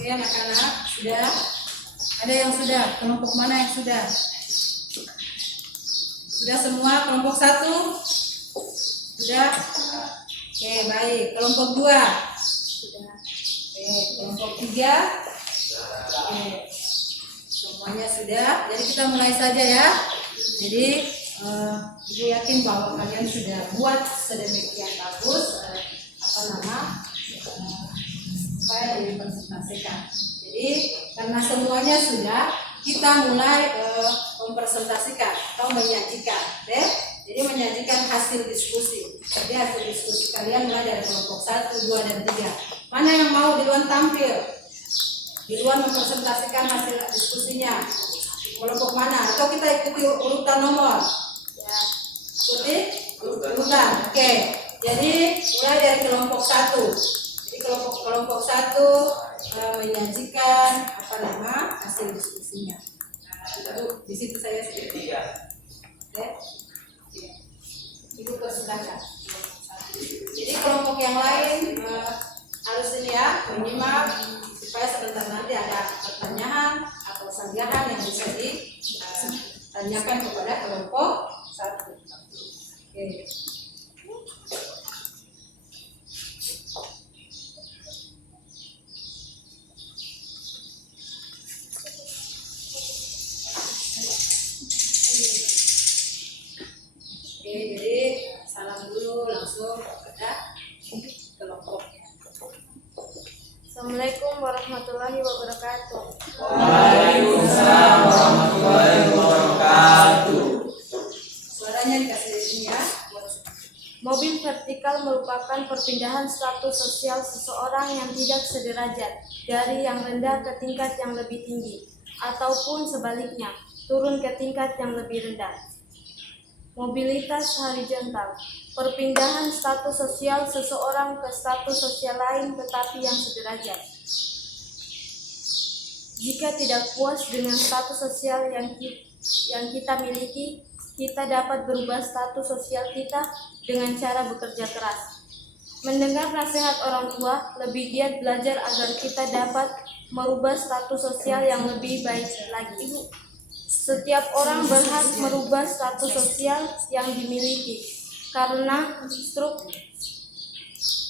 Oke anak-anak, sudah? Ada yang sudah? Kelompok mana yang sudah? Sudah semua? Kelompok 1? Sudah? Oke, baik. Kelompok 2? Sudah. Oke, kelompok 3? Oke. Semuanya sudah. Jadi kita mulai saja ya. Jadi Ibu yakin bahwa kalian sudah buat sedemikian bagus supaya dipresentasikan. Jadi karena semuanya sudah, kita mulai mempresentasikan atau menyajikan, deh. Jadi menyajikan hasil diskusi. Jadi hasil diskusi kalian mulai dari kelompok 1, 2, dan 3. Mana yang mau duluan tampil? Duluan mempresentasikan hasil diskusinya. Kelompok mana? Atau kita ikuti urutan nomor? Ya. Ikuti urutan. Oke. Jadi mulai dari kelompok 1. Jadi kelompok 1 menyajikan hasil diskusinya. Nah, di situ saya sedikit. Oke. Ibu persilakan. Jadi kelompok yang lain harus ini ya, menyimak supaya sebentar nanti ada pertanyaan atau sanggahan yang bisa ditanyakan kepada kelompok 1. Oke. warahmatullahi wabarakatuh. Waalaikumsalam warahmatullahi wabarakatuh. Suaranya dikasih ini ya. Mobil vertikal merupakan perpindahan status sosial seseorang yang tidak sederajat dari yang rendah ke tingkat yang lebih tinggi, ataupun sebaliknya, turun ke tingkat yang lebih rendah. Mobilitas horizontal, perpindahan status sosial seseorang ke status sosial lain tetapi yang sederajat. Jika tidak puas dengan status sosial yang kita miliki, kita dapat berubah status sosial kita dengan cara bekerja keras. Mendengar nasihat orang tua, lebih giat belajar agar kita dapat merubah status sosial yang lebih baik lagi. Setiap orang berhak merubah status sosial yang dimiliki, karena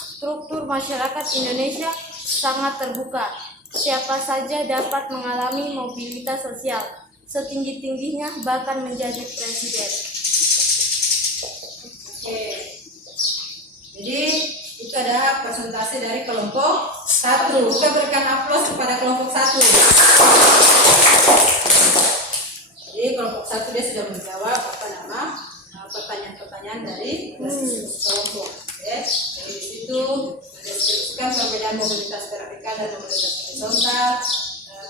struktur masyarakat Indonesia sangat terbuka. Siapa saja dapat mengalami mobilitas sosial, setinggi-tingginya bahkan menjadi presiden. Oke. Jadi itu ada presentasi dari kelompok 1. Kita berikan aplaus kepada kelompok 1. Jadi kelompok 1 dia sudah menjawab pertanyaan-pertanyaan dari kelompok. Oke. Jadi di situ mendeskripsikan perbedaan mobilitas vertikal dan mobilitas horizontal.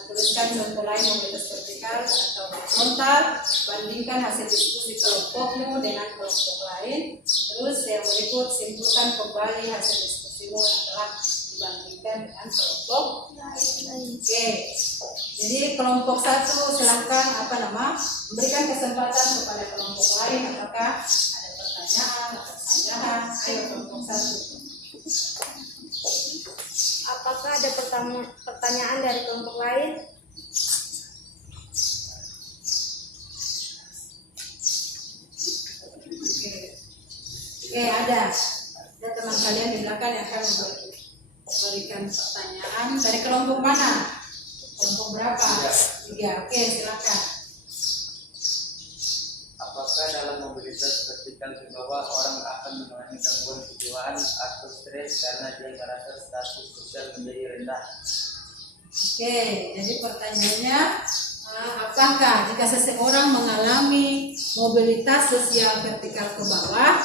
Tuliskan contoh lain mobilitas vertikal atau horizontal, bandingkan hasil diskusi kelompokmu dengan kelompok lain. Terus yang berikut simpulkan kembali hasil diskusimu yang telah dibandingkan dengan kelompok lain. Oke, jadi kelompok 1 silahkan memberikan kesempatan kepada kelompok lain apakah ada pertanyaan atau sanggahan. Ayo kelompok 1. Apakah ada pertanyaan dari kelompok lain? Oke, ada teman kalian di belakang yang akan memberikan pertanyaan. Dari kelompok mana? Kelompok berapa? 3. Oke, silakan. Apakah dalam mobilitas vertikal ke bawah orang akan mengalami gangguan kejiwaan atau stres karena dia merasa status sosial menjadi rendah? Oke, jadi pertanyaannya, apakah jika seseorang mengalami mobilitas sosial vertikal ke bawah,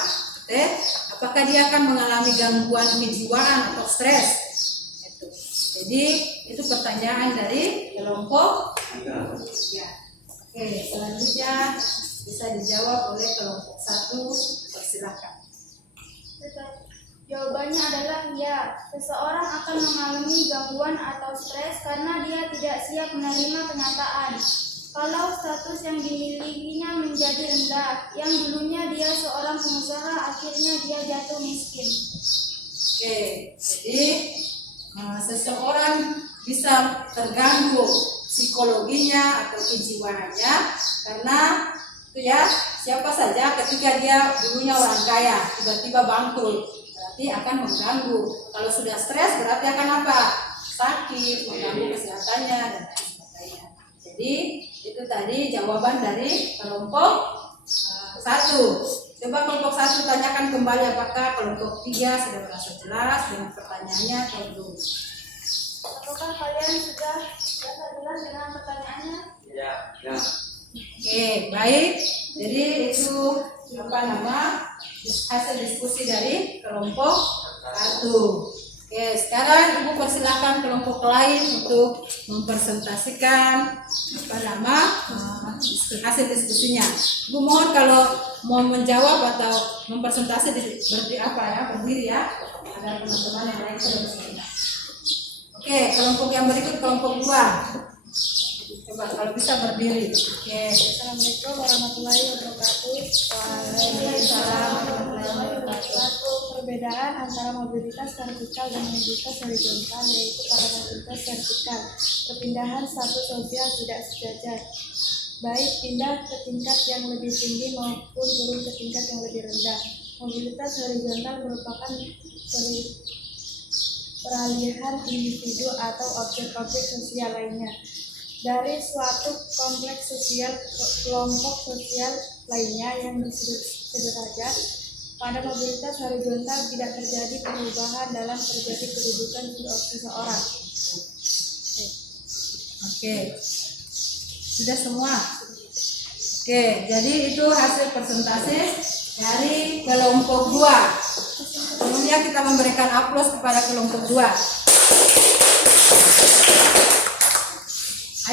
apakah dia akan mengalami gangguan kejiwaan atau stres? Jadi itu pertanyaan dari kelompok 3. Oke, selanjutnya bisa dijawab oleh kelompok 1. Persilahkan. Jawabannya adalah ya, seseorang akan mengalami gangguan atau stres karena dia tidak siap menerima kenyataan kalau status yang dimilikinya menjadi rendah. Yang dulunya dia seorang pengusaha, akhirnya dia jatuh miskin. Oke, jadi seseorang bisa terganggu psikologinya atau kejiwaannya karena itu ya, siapa saja ketika dia dulunya orang kaya tiba-tiba bangkrut berarti akan mengganggu. Kalau sudah stres berarti akan apa? Sakit, mengganggu kesehatannya dan lain sebagainya. Jadi itu tadi jawaban dari kelompok 1. Coba kelompok 1 tanyakan kembali apakah kelompok 3 sudah merasa jelas dengan pertanyaannya atau belum? Apakah kalian sudah jelas dengan pertanyaannya? Ya. Oke, baik. Jadi itu hasil diskusi dari kelompok 1. Oke, sekarang Ibu persilakan kelompok lain untuk mempresentasikan hasil diskusinya. Ibu mohon kalau mau menjawab atau mempresentasi berdiri ya, agar teman-teman yang lain bisa bersedia. Oke, kelompok yang berikut kelompok 2. Coba kalau bisa berdiri. Oke. Assalamualaikum warahmatullahi wabarakatuh. Waalaikumsalam warahmatullahi Wabarakatuh. Perbedaan antara mobilitas vertikal dan mobilitas horizontal yaitu pada mobilitas vertikal perpindahan status sosial tidak sejajar, baik pindah ke tingkat yang lebih tinggi maupun turun ke tingkat yang lebih rendah. Mobilitas horizontal merupakan peralihan individu atau objek-objek sosial lainnya dari suatu kompleks sosial ke kelompok sosial lainnya yang sederajat. Pada mobilitas horizontal tidak terjadi perubahan dalam terjadi kedudukan seseorang. Oke, sudah semua. Oke, jadi itu hasil persentase dari kelompok 2. Sebelumnya kita memberikan aplaus kepada kelompok 2.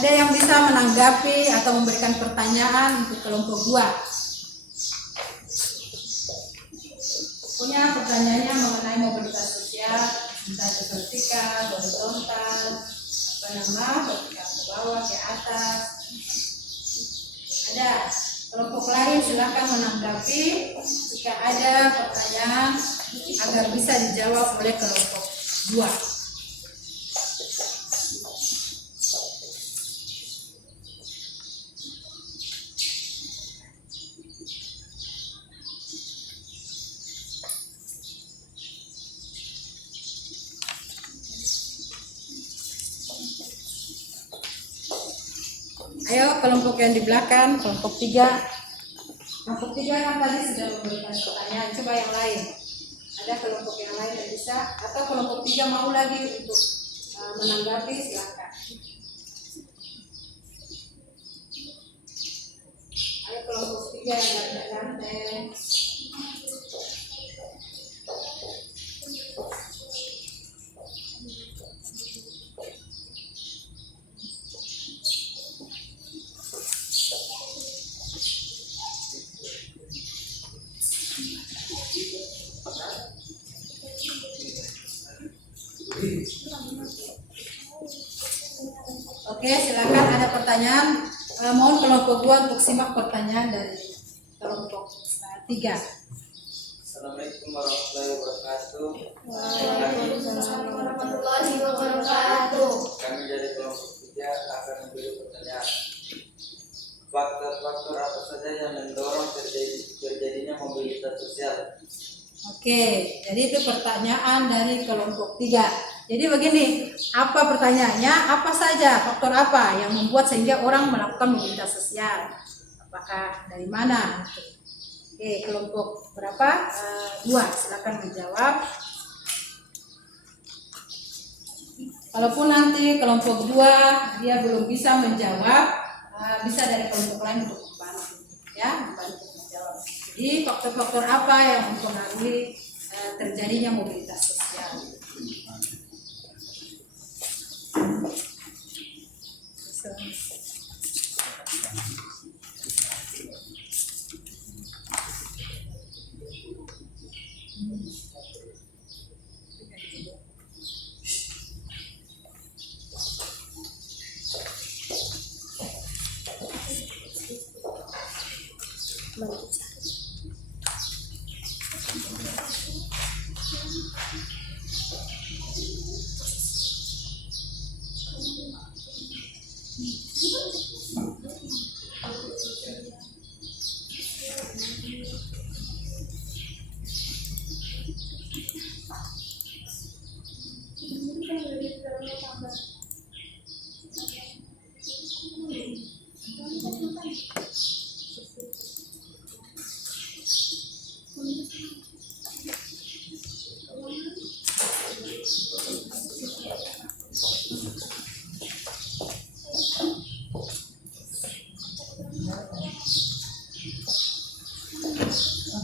Ada yang bisa menanggapi atau memberikan pertanyaan untuk kelompok 2? Punya pertanyaannya mengenai mobilitas sosial, entah itu vertikal, horizontal, vertikal ke bawah, ke atas. Ada. Kelompok lain silakan menanggapi jika ada pertanyaan agar bisa dijawab oleh kelompok 2. Ayo kelompok yang di belakang, kelompok 3. Kelompok 3 kan tadi sudah memberikan pertanyaan, coba yang lain. Ada kelompok yang lain yang bisa, atau kelompok 3 mau lagi untuk menanggapi, silakan. Ayo kelompok 3 yang ganteng-ganteng. Oke, silakan ada pertanyaan. Mohon kelompok 2 untuk simak pertanyaan dari kelompok 3. Assalamualaikum warahmatullahi wabarakatuh. Waalaikumsalam warahmatullahi wabarakatuh. Kami dari kelompok 3 akan memberi pertanyaan. Faktor-faktor apa saja yang mendorong terjadinya mobilitas sosial? Oke, jadi itu pertanyaan dari kelompok 3. Jadi begini, apa pertanyaannya? Apa saja faktor apa yang membuat sehingga orang melakukan mobilitas sosial? Apakah dari mana? Oke, kelompok berapa? 2, silakan menjawab. Kalaupun nanti kelompok 2 dia belum bisa menjawab, bisa dari kelompok lain untuk membantu, ya, membantu menjawab. Jadi faktor-faktor apa yang mempengaruhi terjadinya mobilitas sosial?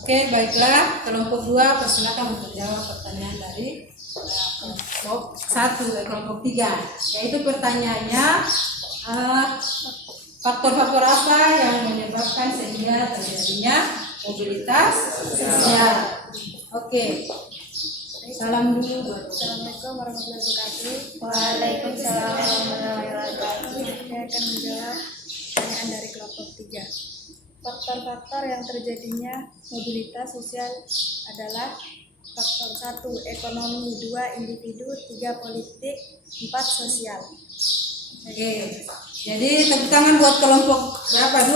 Oke, baiklah, kelompok 2 persilakan untuk menjawab pertanyaan dari kelompok 1, kelompok 3. Yaitu pertanyaannya, faktor-faktor apa yang menyebabkan sehingga terjadinya mobilitas sosial? Oke, salam dulu. Assalamualaikum warahmatullahi wabarakatuh. Waalaikumsalam warahmatullahi wabarakatuh. Saya akan menjawab pertanyaan dari kelompok 3. Faktor-faktor yang terjadinya mobilitas sosial adalah faktor 1 ekonomi, 2 individu, 3 politik, 4 sosial. Oke, jadi tepuk tangan buat kelompok berapa? 2.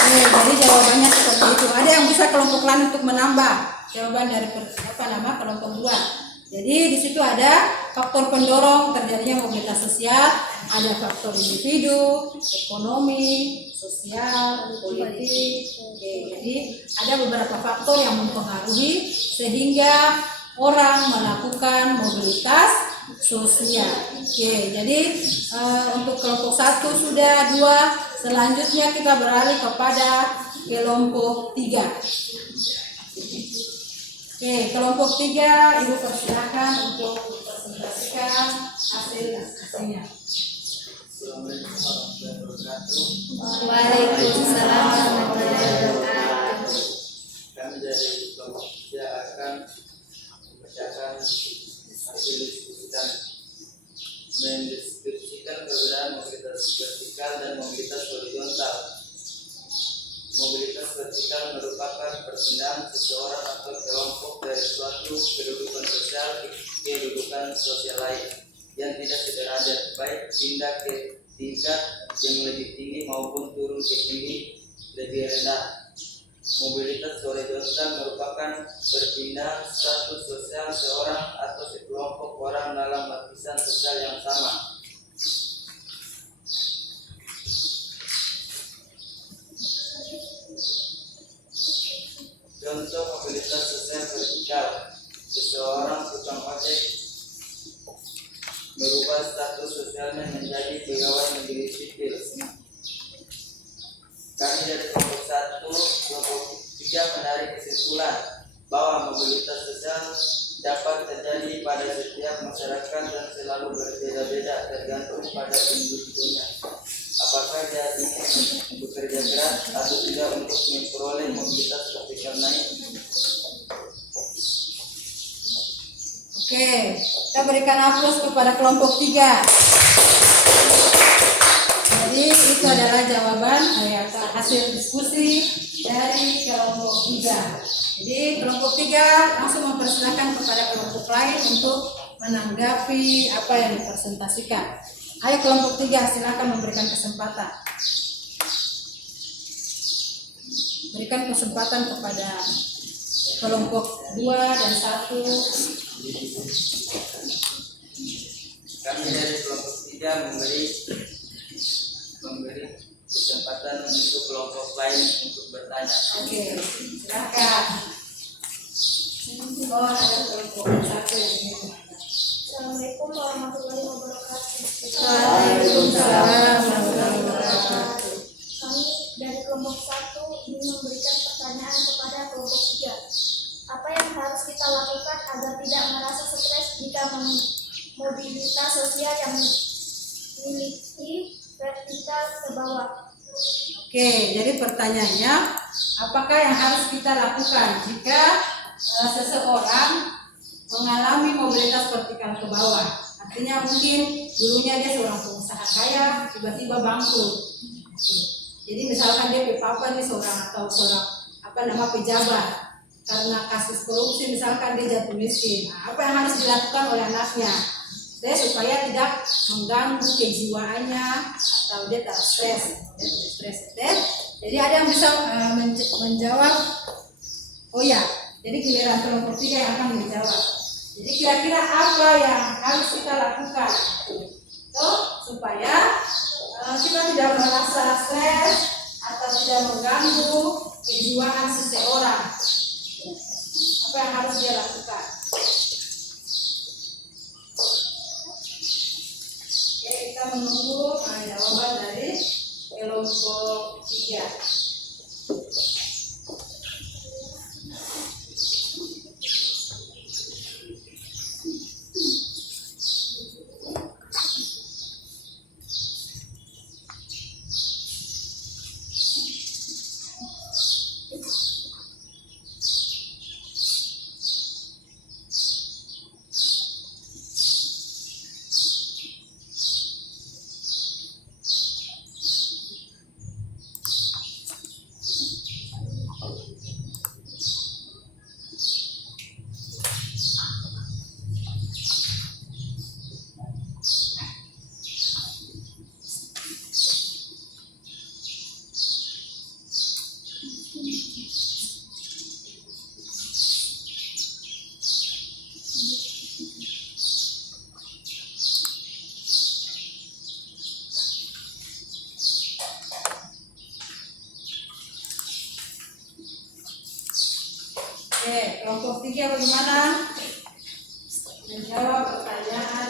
Oke, jadi jawabannya seperti itu. Ada yang bisa kelompok lain untuk menambah jawaban dari kelompok 2. Jadi di situ ada faktor pendorong terjadinya mobilitas sosial, ada faktor individu, ekonomi, sosial, politik. Oke, jadi ada beberapa faktor yang mempengaruhi sehingga orang melakukan mobilitas sosial. Oke, jadi untuk kelompok 1 sudah, 2. Selanjutnya kita beralih kepada kelompok 3. Oke, kelompok 3, Ibu persilakan untuk mempresentasikan hasilnya. Assalamualaikum warahmatullahi wabarakatuh. Waalaikumsalam warahmatullahi wabarakatuh. Kami dari kelompok 3 akan membacakan hasil diskusi kami. Mendeskripsikan perbedaan mobilitas vertikal dan mobilitas horizontal. Mobilitas vertikal merupakan perpindahan seseorang atau kelompok dari suatu kedudukan sosial ke kedudukan sosial lain yang tidak sederajat, baik pindah ke tingkat yang lebih tinggi maupun turun ke tinggi lebih rendah. Mobilitas horizontal merupakan perpindahan status sosial seorang atau sekelompok orang dalam lapisan sosial yang sama. Contoh mobilitas sosial vertikal: seseorang tukang ojek merubah status sosialnya menjadi pegawai negeri sipil. Kami dari kelompok 1, kelompok 3 menarik kesimpulan bahwa mobilitas sosial dapat terjadi pada setiap masyarakat dan selalu berbeda-beda tergantung pada individunya. Apakah dia ingin bekerja keras atau tidak untuk memperoleh mobilitas vertikal naik? Oke, kita berikan aplaus kepada kelompok 3. Jadi itu adalah jawaban hasil diskusi dari kelompok 3. Jadi kelompok 3 langsung mempersilahkan kepada kelompok lain untuk menanggapi apa yang dipresentasikan. Ayo kelompok 3, silakan memberikan kesempatan. Berikan kesempatan kepada kelompok 2 dan 1. Kami dari kelompok 3 memberi kesempatan untuk kelompok lain untuk bertanya. Oke, silakan. Oh, ada kelompok 1 yang ingin bertanya. Assalamualaikum warahmatullahi wabarakatuh. Waalaikumsalam warahmatullahi wabarakatuh. Kami dari kelompok 1 ingin memberikan pertanyaan kepada kelompok 3. Apa yang harus kita lakukan agar tidak merasa stres jika mobilitas sosial yang memiliki vertikal ke bawah? Oke, jadi pertanyaannya, apakah yang harus kita lakukan jika seseorang mengalami mobilitas vertikal ke bawah? Artinya mungkin dulunya dia seorang pengusaha kaya, tiba-tiba bangkrut. Jadi misalkan dia papa nih seorang pejabat, karena kasus korupsi misalkan dia jatuh miskin. Nah, apa yang harus dilakukan oleh anaknya? Supaya tidak mengganggu kejiwaannya atau dia tak stres. Jadi ada yang bisa menjawab. Oh ya, jadi giliran kelompok 3 yang akan menjawab. Jadi kira-kira apa yang harus kita lakukan supaya kita tidak merasa stres atau tidak mengganggu kejiwaan seseorang? Apa yang harus dia lakukan? Oke, kita menunggu jawaban dari kelompok 3. Oke, kelompok 3 bagaimana menjawab pertanyaan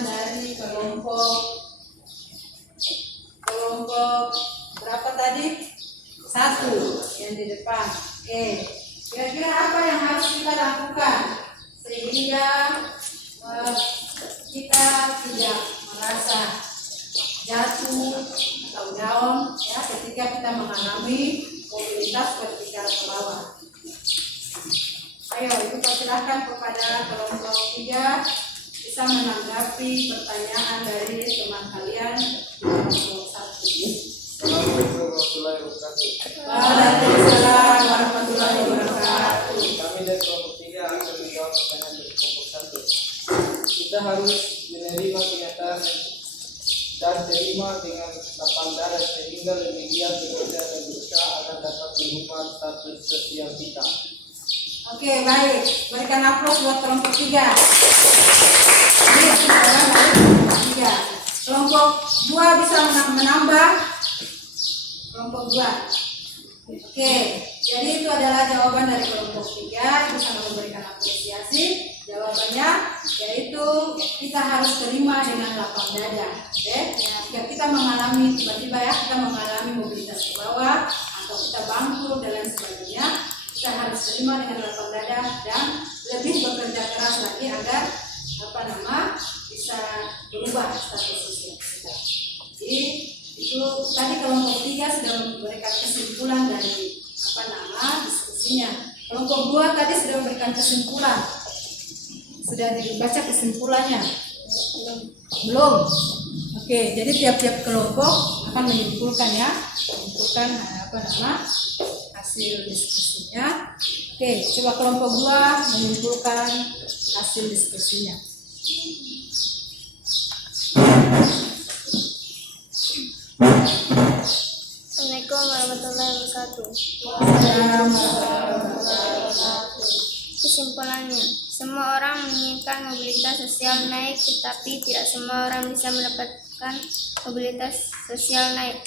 kelompok berapa tadi? 1 yang di depan. Oke, kira-kira apa yang harus kita lakukan sehingga kita tidak merasa jatuh atau down ya ketika kita mengalami mobilitas vertikal ke bawah. Ayo, ibu persilahkan kepada kelompok 3 bisa menanggapi pertanyaan dari teman kalian di kelompok 1. Assalamualaikum warahmatullahi wabarakatuh. Waalaikumsalam warahmatullahi wabarakatuh. Kami dari kelompok 3 akan menjawab pertanyaan dari kelompok 1. Kita harus menerima kenyataan dan terima dengan lapang dada sehingga lebih giat bekerja dan berusaha agar dapat mengubah status sosial kita. Oke, baik. Berikan aplaus buat kelompok 3. Ini sekarang dari kelompok 3. Kelompok 2 bisa menambah. Kelompok 2. Oke, jadi itu adalah jawaban dari kelompok 3. Itu sangat memberikan apresiasi. Jawabannya yaitu kita harus terima dengan lapang dada. Oke, jika kita mengalami tiba-tiba ya kita mengalami mobilitas ke bawah atau kita bangkrut dan lain sebagainya, kita harus terima dengan lapang dada dan lebih bekerja keras lagi agar bisa berubah status sosial kita. Jadi itu tadi kelompok 3 sudah memberikan kesimpulan dari diskusinya. Kelompok 2 tadi sudah memberikan kesimpulan. Sudah dibaca kesimpulannya? Belum. Oke, jadi tiap-tiap kelompok akan menyimpulkan ya, menentukan hasil diskusinya. Oke, coba kelompok 2 menyimpulkan hasil diskusinya. Assalamualaikum warahmatullahi wabarakatuh. Kesimpulannya, semua orang menginginkan mobilitas sosial naik, tetapi tidak semua orang bisa mendapatkan mobilitas sosial naik.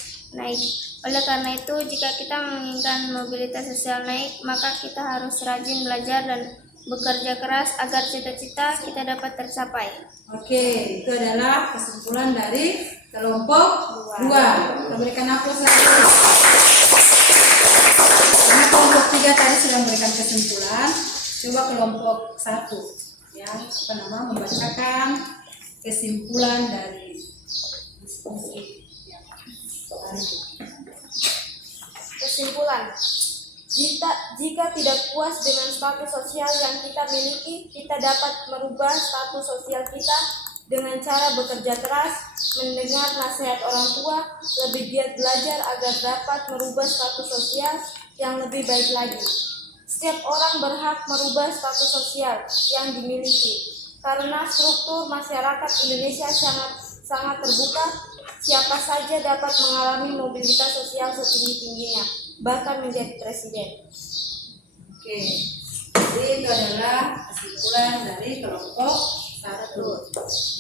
Oleh karena itu, jika kita menginginkan mobilitas sosial naik, maka kita harus rajin belajar dan bekerja keras agar cita-cita kita dapat tercapai. Oke, itu adalah kesimpulan dari kelompok 2. Kita berikan aplaus lagi. Karena kelompok 3 tadi sudah memberikan kesimpulan. Coba kelompok 1 yang membacakan kesimpulan dari diskusi yang tadi. Kesimpulan, jika tidak puas dengan status sosial yang kita miliki, kita dapat merubah status sosial kita dengan cara bekerja keras, mendengar nasihat orang tua, lebih giat belajar agar dapat merubah status sosial yang lebih baik lagi. Setiap orang berhak merubah status sosial yang dimiliki, karena struktur masyarakat Indonesia sangat terbuka. Siapa saja dapat mengalami mobilitas sosial setinggi-tingginya, bahkan menjadi presiden. Oke, jadi itu adalah kesimpulan dari kelompok 1.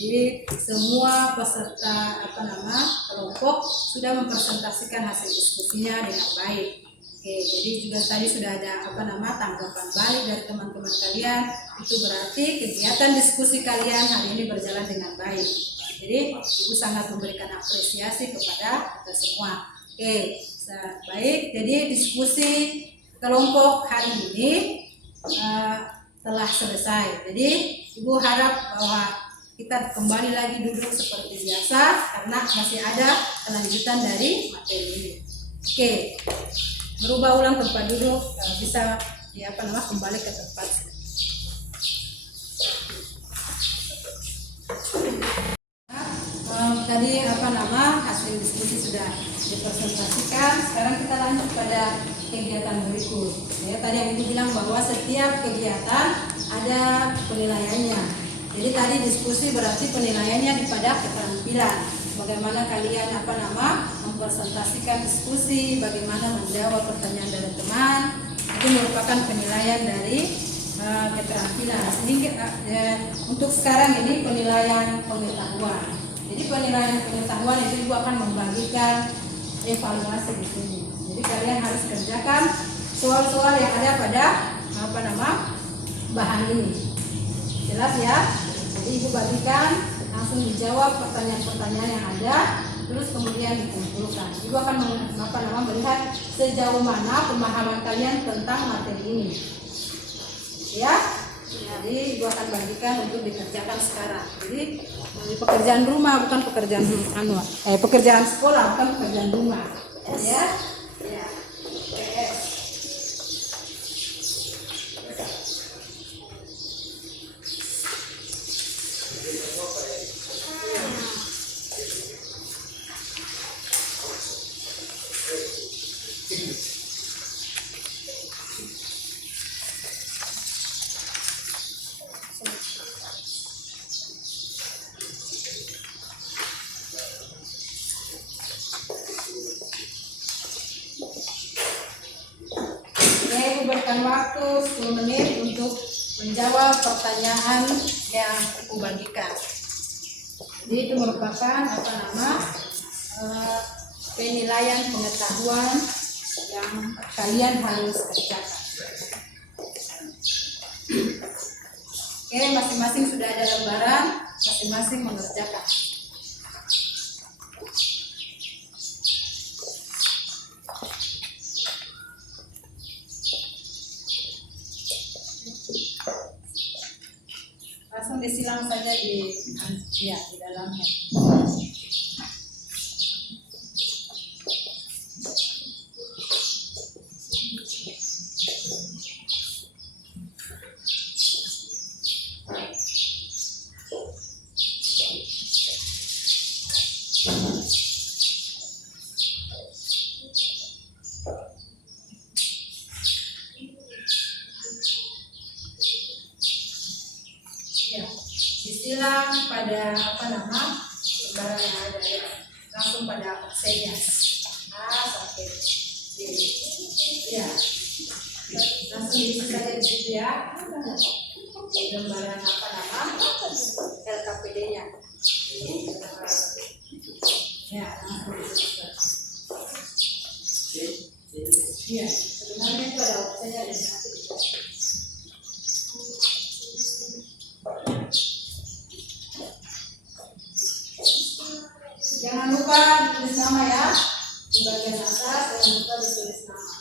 Jadi semua peserta kelompok sudah mempresentasikan hasil diskusinya dengan baik. Oke, jadi juga tadi sudah ada tanggapan balik dari teman-teman kalian. Itu berarti kegiatan diskusi kalian hari ini berjalan dengan baik. Jadi ibu sangat memberikan apresiasi kepada kita semua. Oke, baik. Jadi diskusi kelompok hari ini telah selesai. Jadi ibu harap bahwa kita kembali lagi duduk seperti biasa karena masih ada kelanjutan dari materi ini. Oke, berubah ulang tempat duduk, bisa kembali ke tempat. Tadi hasil diskusi sudah dipresentasikan. Sekarang kita lanjut pada kegiatan berikut. Ya, tadi yang ibu bilang bahwa setiap kegiatan ada penilaiannya. Jadi tadi diskusi berarti penilaiannya pada keterampilan. Bagaimana kalian mempresentasikan diskusi, bagaimana menjawab pertanyaan dari teman, itu merupakan penilaian dari keterampilan. Untuk sekarang ini penilaian pengetahuan. Jadi penilaian pengetahuan itu ibu akan membagikan evaluasi di sini. Jadi kalian harus kerjakan soal-soal yang ada pada bahan ini. Jelas ya? Jadi ibu bagikan langsung dijawab pertanyaan-pertanyaan yang ada, terus kemudian dikumpulkan. Ibu akan melihat sejauh mana pemahaman kalian tentang materi ini. Ya, jadi ibu akan bagikan untuk dikerjakan sekarang. Jadi pekerjaan rumah bukan pekerjaan pekerjaan sekolah bukan pekerjaan rumah. Ya, ya. PS. Berikan waktu 10 menit untuk menjawab pertanyaan yang aku bagikan. Jadi itu merupakan penilaian pengetahuan yang kalian harus kerjakan. Oke, masing-masing sudah ada lembaran, masing-masing mengerjakan. Langsung disilang saja di dalamnya. Disilang pada lembaran yang ada ya, langsung pada absennya A sampai D. Ya, langsung diisi saja di situ ya. Di lembaran LKPD-nya. Ya, langsung diisi. Iya, sebenarnya itu ada absennya dan nanti diisi. Jangan lupa ditulis nama ya, di bagian atas jangan lupa ditulis nama.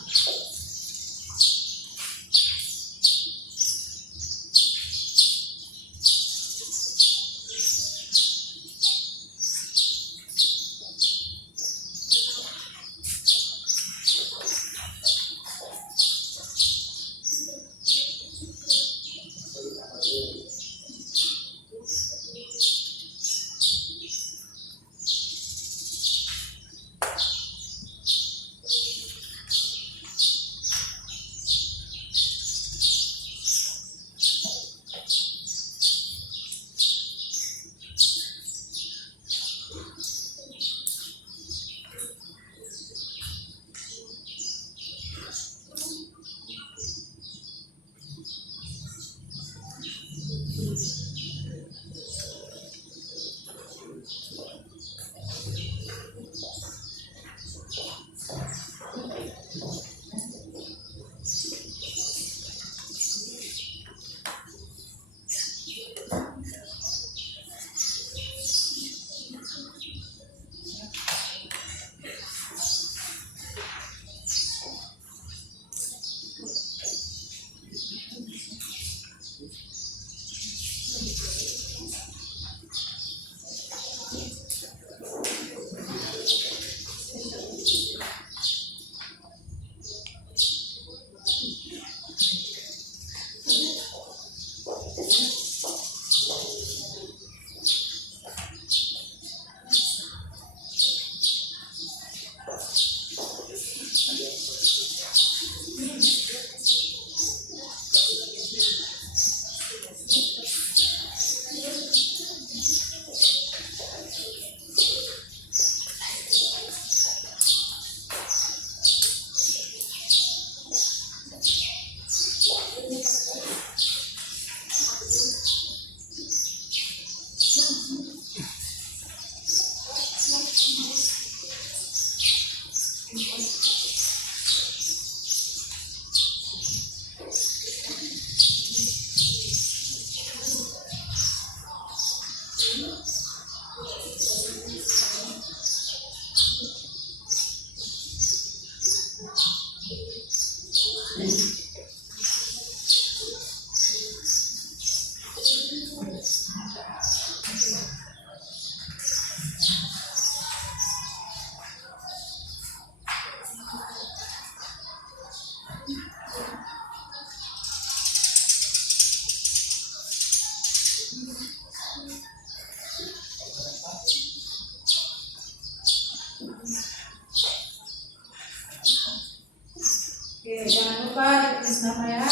tulis nama ya,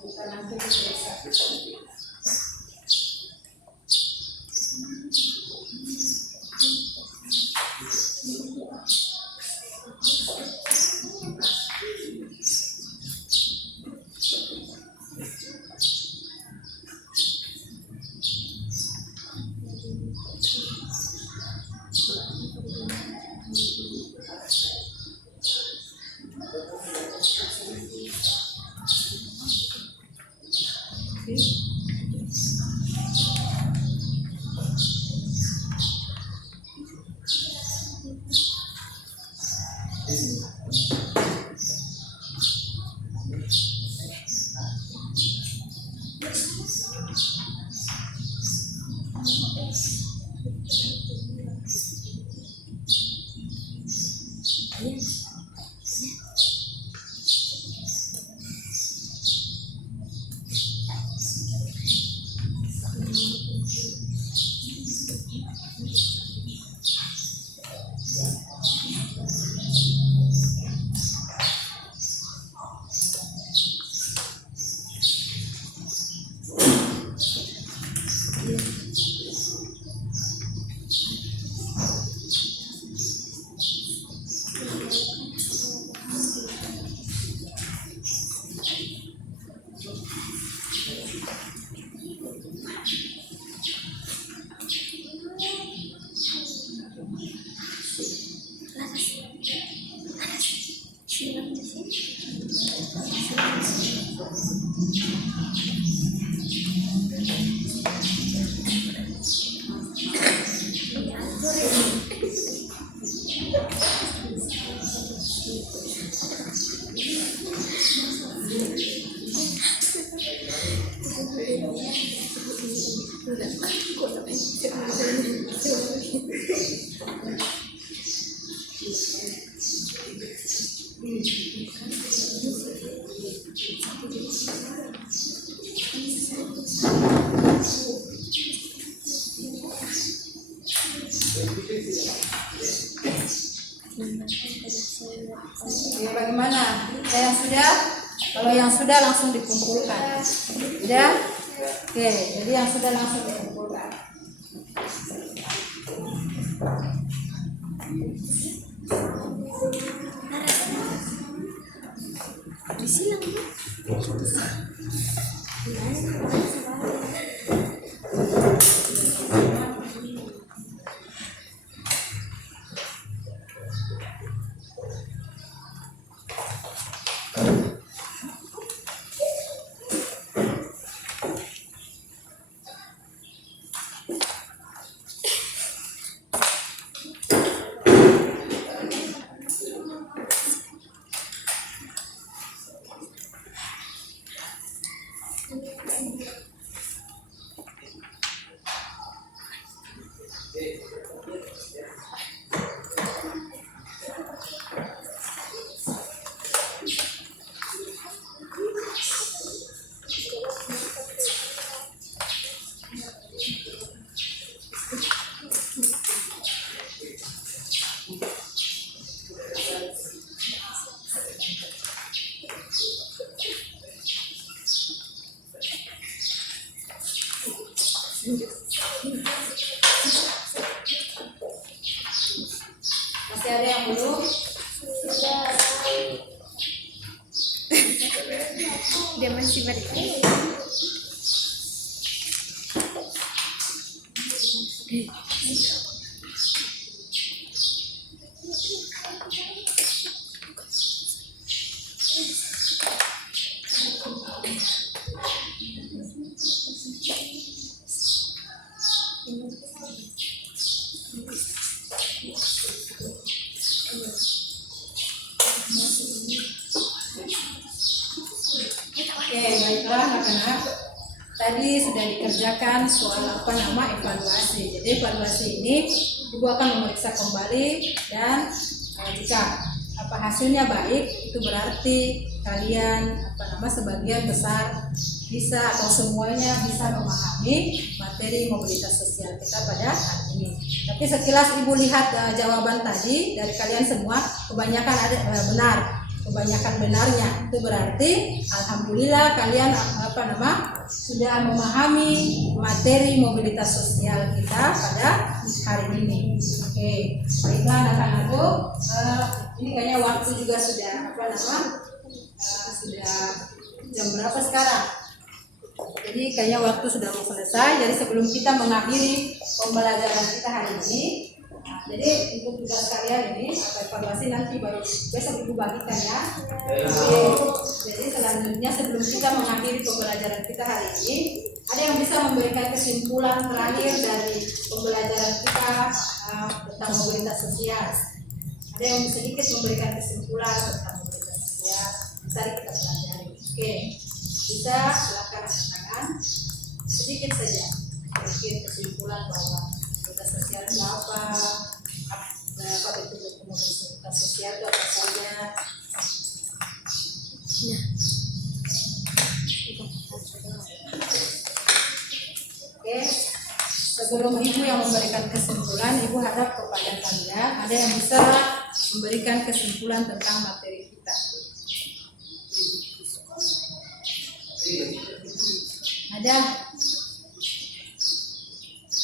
bukan nanti diperiksa. Oke, bagaimana? Yang sudah? Kalau yang sudah langsung dikumpulkan. Sudah? Oke, jadi yang sudah langsung dikumpulkan. Masih ada yang belum? Dia masih bertanya. Oke, baiklah anak-anak. Tadi sudah dikerjakan soal evaluasi. Jadi evaluasi ini Ibu akan memeriksa kembali dan jika hasilnya baik, itu berarti kalian sebagian besar bisa atau semuanya bisa memahami materi mobilitas sosial kita pada hari ini. Tapi sekilas Ibu lihat jawaban tadi dari kalian semua, kebanyakan ada benar. kebanyakan benarnya. Itu berarti alhamdulillah kalian sudah memahami materi mobilitas sosial kita pada hari ini. Oke, baiklah anak-anakku, ini kayaknya waktu juga sudah sudah jam berapa sekarang? Jadi kayaknya waktu sudah mau selesai. Jadi sebelum kita mengakhiri pembelajaran kita hari ini, jadi untuk tugas kalian ini evaluasi nanti baru besok ibu bagikan ya. Oke. Jadi selanjutnya sebelum kita mengakhiri pembelajaran kita hari ini, ada yang bisa memberikan kesimpulan terakhir dari pembelajaran kita tentang mobilitas sosial. Ada yang sedikit memberikan kesimpulan tentang mobilitas sosial. Mari kita pelajari. Oke, bisa silakan angkat tangan. Sedikit saja, sedikit kesimpulan bahwa mobilitas sosial itu apa bentuk mobilitas sosial itu apa saja. Oke, sebelum ibu yang memberikan kesimpulan, ibu harap kepada kalian ada yang bisa memberikan kesimpulan tentang materi kita. Ada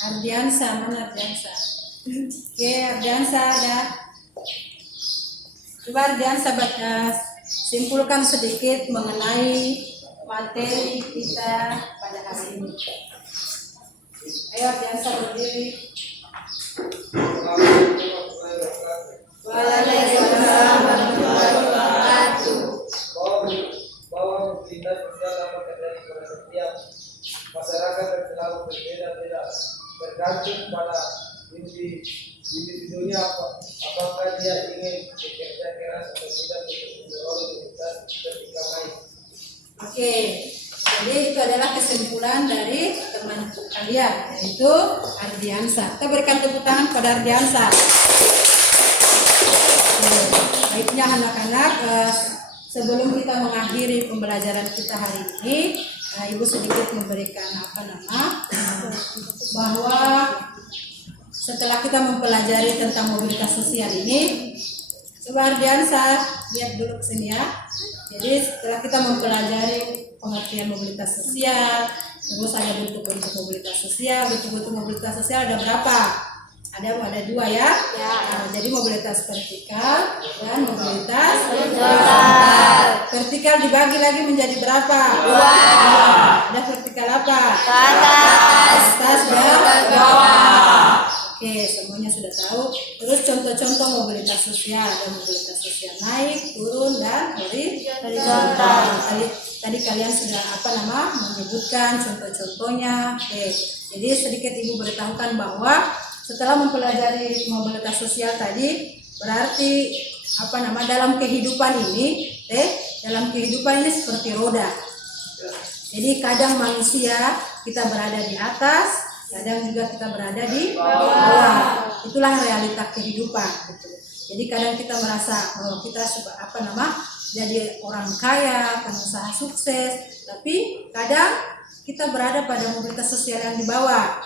Ardiansa, mana Ardiansa? Oke, Ardiansa ada. Coba Ardiansa simpulkan sedikit mengenai materi kita pada hari ini. Ayo Ardiansa berdiri. Waalaikumsalam warahmatullahi wabarakatuh. Bahwa mobilitas sosial dapat terjadi pada setiap masyarakat yang selalu berbeda-beda, tergantung pada individunya apakah dia ingin bekerja keras atau tidak untuk memperoleh mobilitas ketika baik. Oke, jadi itu adalah kesimpulan dari teman kalian, yaitu Ardiansa. Kita berikan tepuk tangan pada Ardiansa. Baiknya anak-anak, sebelum kita mengakhiri pembelajaran kita hari ini, ibu sedikit memberikan bahwa setelah kita mempelajari tentang mobilitas sosial ini, coba Ardiansa lihat dulu ke sini ya. Jadi setelah kita mempelajari pengertian mobilitas sosial, terus ada bentuk-bentuk mobilitas sosial. Bentuk-bentuk mobilitas sosial ada berapa? Ada dua ya. Nah, jadi mobilitas vertikal dan mobilitas horizontal. Vertikal dibagi lagi menjadi berapa? Dua. Ada vertikal apa? Atas dan bawah. Oke, semuanya sudah tahu. Terus contoh-contoh mobilitas sosial, ada mobilitas sosial naik, turun, dan horizontal. Tadi kalian sudah menyebutkan contoh-contohnya. Oke, jadi sedikit ibu beritahukan bahwa setelah mempelajari mobilitas sosial tadi, berarti dalam kehidupan ini, dalam kehidupan ini seperti roda. Jadi kadang manusia kita berada di atas, kadang juga kita berada di bawah. Itulah realita kehidupan. Gitu. Jadi kadang kita merasa kita jadi orang kaya, pengusaha sukses, tapi kadang kita berada pada mobilitas sosial yang di bawah.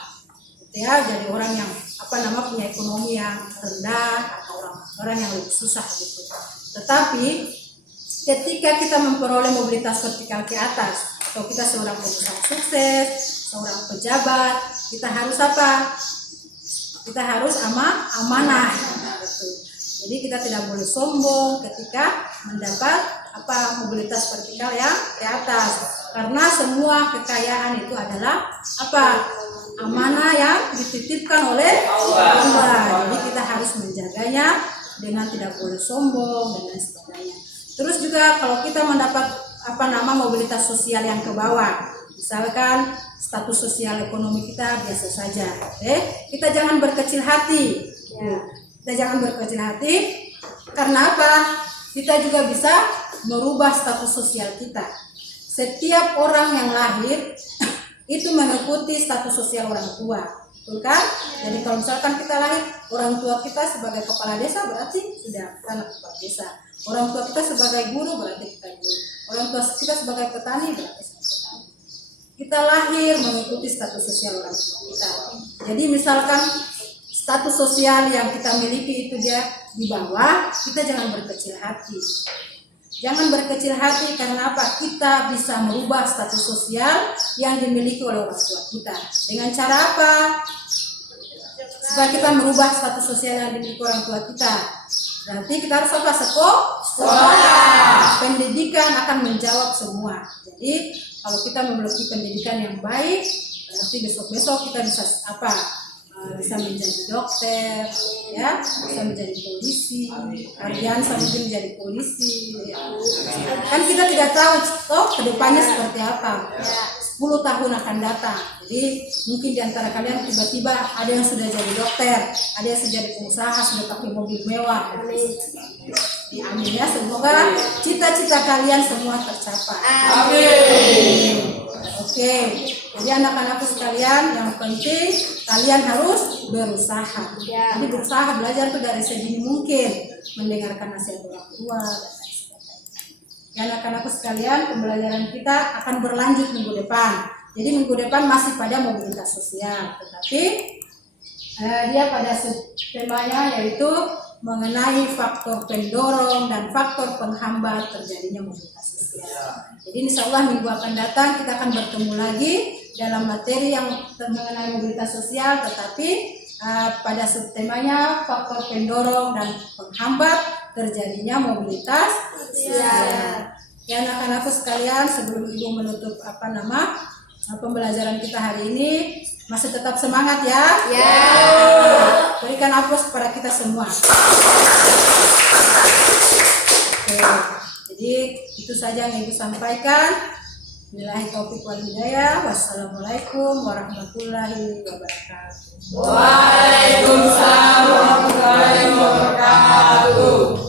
Gitu ya, jadi orang yang punya ekonomi yang rendah atau orang yang lebih susah gitu. Tetapi ketika kita memperoleh mobilitas vertikal ke atas, atau kita seorang pengusaha sukses, seorang pejabat, kita harus apa? Kita harus amanah. Gitu. Jadi kita tidak boleh sombong ketika mendapat mobilitas vertikal yang ke atas, karena semua kekayaan itu adalah amanah yang dititipkan oleh Allah. Jadi kita harus menjaganya dengan tidak boleh sombong dan lain sebagainya. Terus juga kalau kita mendapat mobilitas sosial yang ke bawah, misalkan status sosial ekonomi kita biasa saja, kita jangan berkecil hati. Kita jangan berkecil hati, karena apa? Kita juga bisa merubah status sosial kita. Setiap orang yang lahir itu mengikuti status sosial orang tua, betul kan? Jadi kalau misalkan kita lahir, orang tua kita sebagai kepala desa berarti sudah anak kepala desa. Orang tua kita sebagai guru berarti kita guru. Orang tua kita sebagai petani berarti kita petani. Kita lahir mengikuti status sosial orang tua kita. Jadi misalkan status sosial yang kita miliki itu dia di bawah, kita jangan berkecil hati. Jangan berkecil hati, karena apa? Kita bisa merubah status sosial yang dimiliki oleh orang tua kita. Dengan cara apa? Supaya kita merubah status sosial yang dimiliki orang tua kita. Berarti kita harus apa? Sekolah. Pendidikan akan menjawab semua. Jadi kalau kita memiliki pendidikan yang baik, berarti besok-besok kita bisa apa? Bisa menjadi dokter, ya, bisa menjadi polisi, kalian mungkin menjadi polisi, ya. Kan kita tidak tahu toh kedepannya seperti apa, 10 tahun akan datang. Jadi mungkin diantara kalian tiba-tiba ada yang sudah jadi dokter, ada yang sudah jadi pengusaha, sudah pakai mobil mewah. Amin ya, semoga cita-cita kalian semua tercapai. Amin. Oke, jadi anak-anakku sekalian, yang penting kalian harus berusaha. Jadi berusaha belajar itu dari sedini mungkin, mendengarkan nasihat orang tua dan lain sebagainya. Ya anak-anakku sekalian, pembelajaran kita akan berlanjut minggu depan. Jadi minggu depan masih pada mobilitas sosial, tetapi dia pada temanya yaitu mengenai faktor pendorong dan faktor penghambat terjadinya mobilitas sosial. Jadi insya Allah minggu akan datang kita akan bertemu lagi dalam materi yang mengenai mobilitas sosial, tetapi pada temanya faktor pendorong dan penghambat terjadinya mobilitas sosial. Ya anak-anakku sekalian, sebelum ibu menutup pembelajaran kita hari ini, masih tetap semangat ya. Berikan aplaus kepada kita semua. Oke, jadi itu saja yang ibu sampaikan. Billahi taufiq wal hidayah. Wassalamualaikum warahmatullahi wabarakatuh. Waalaikumsalam warahmatullahi wabarakatuh.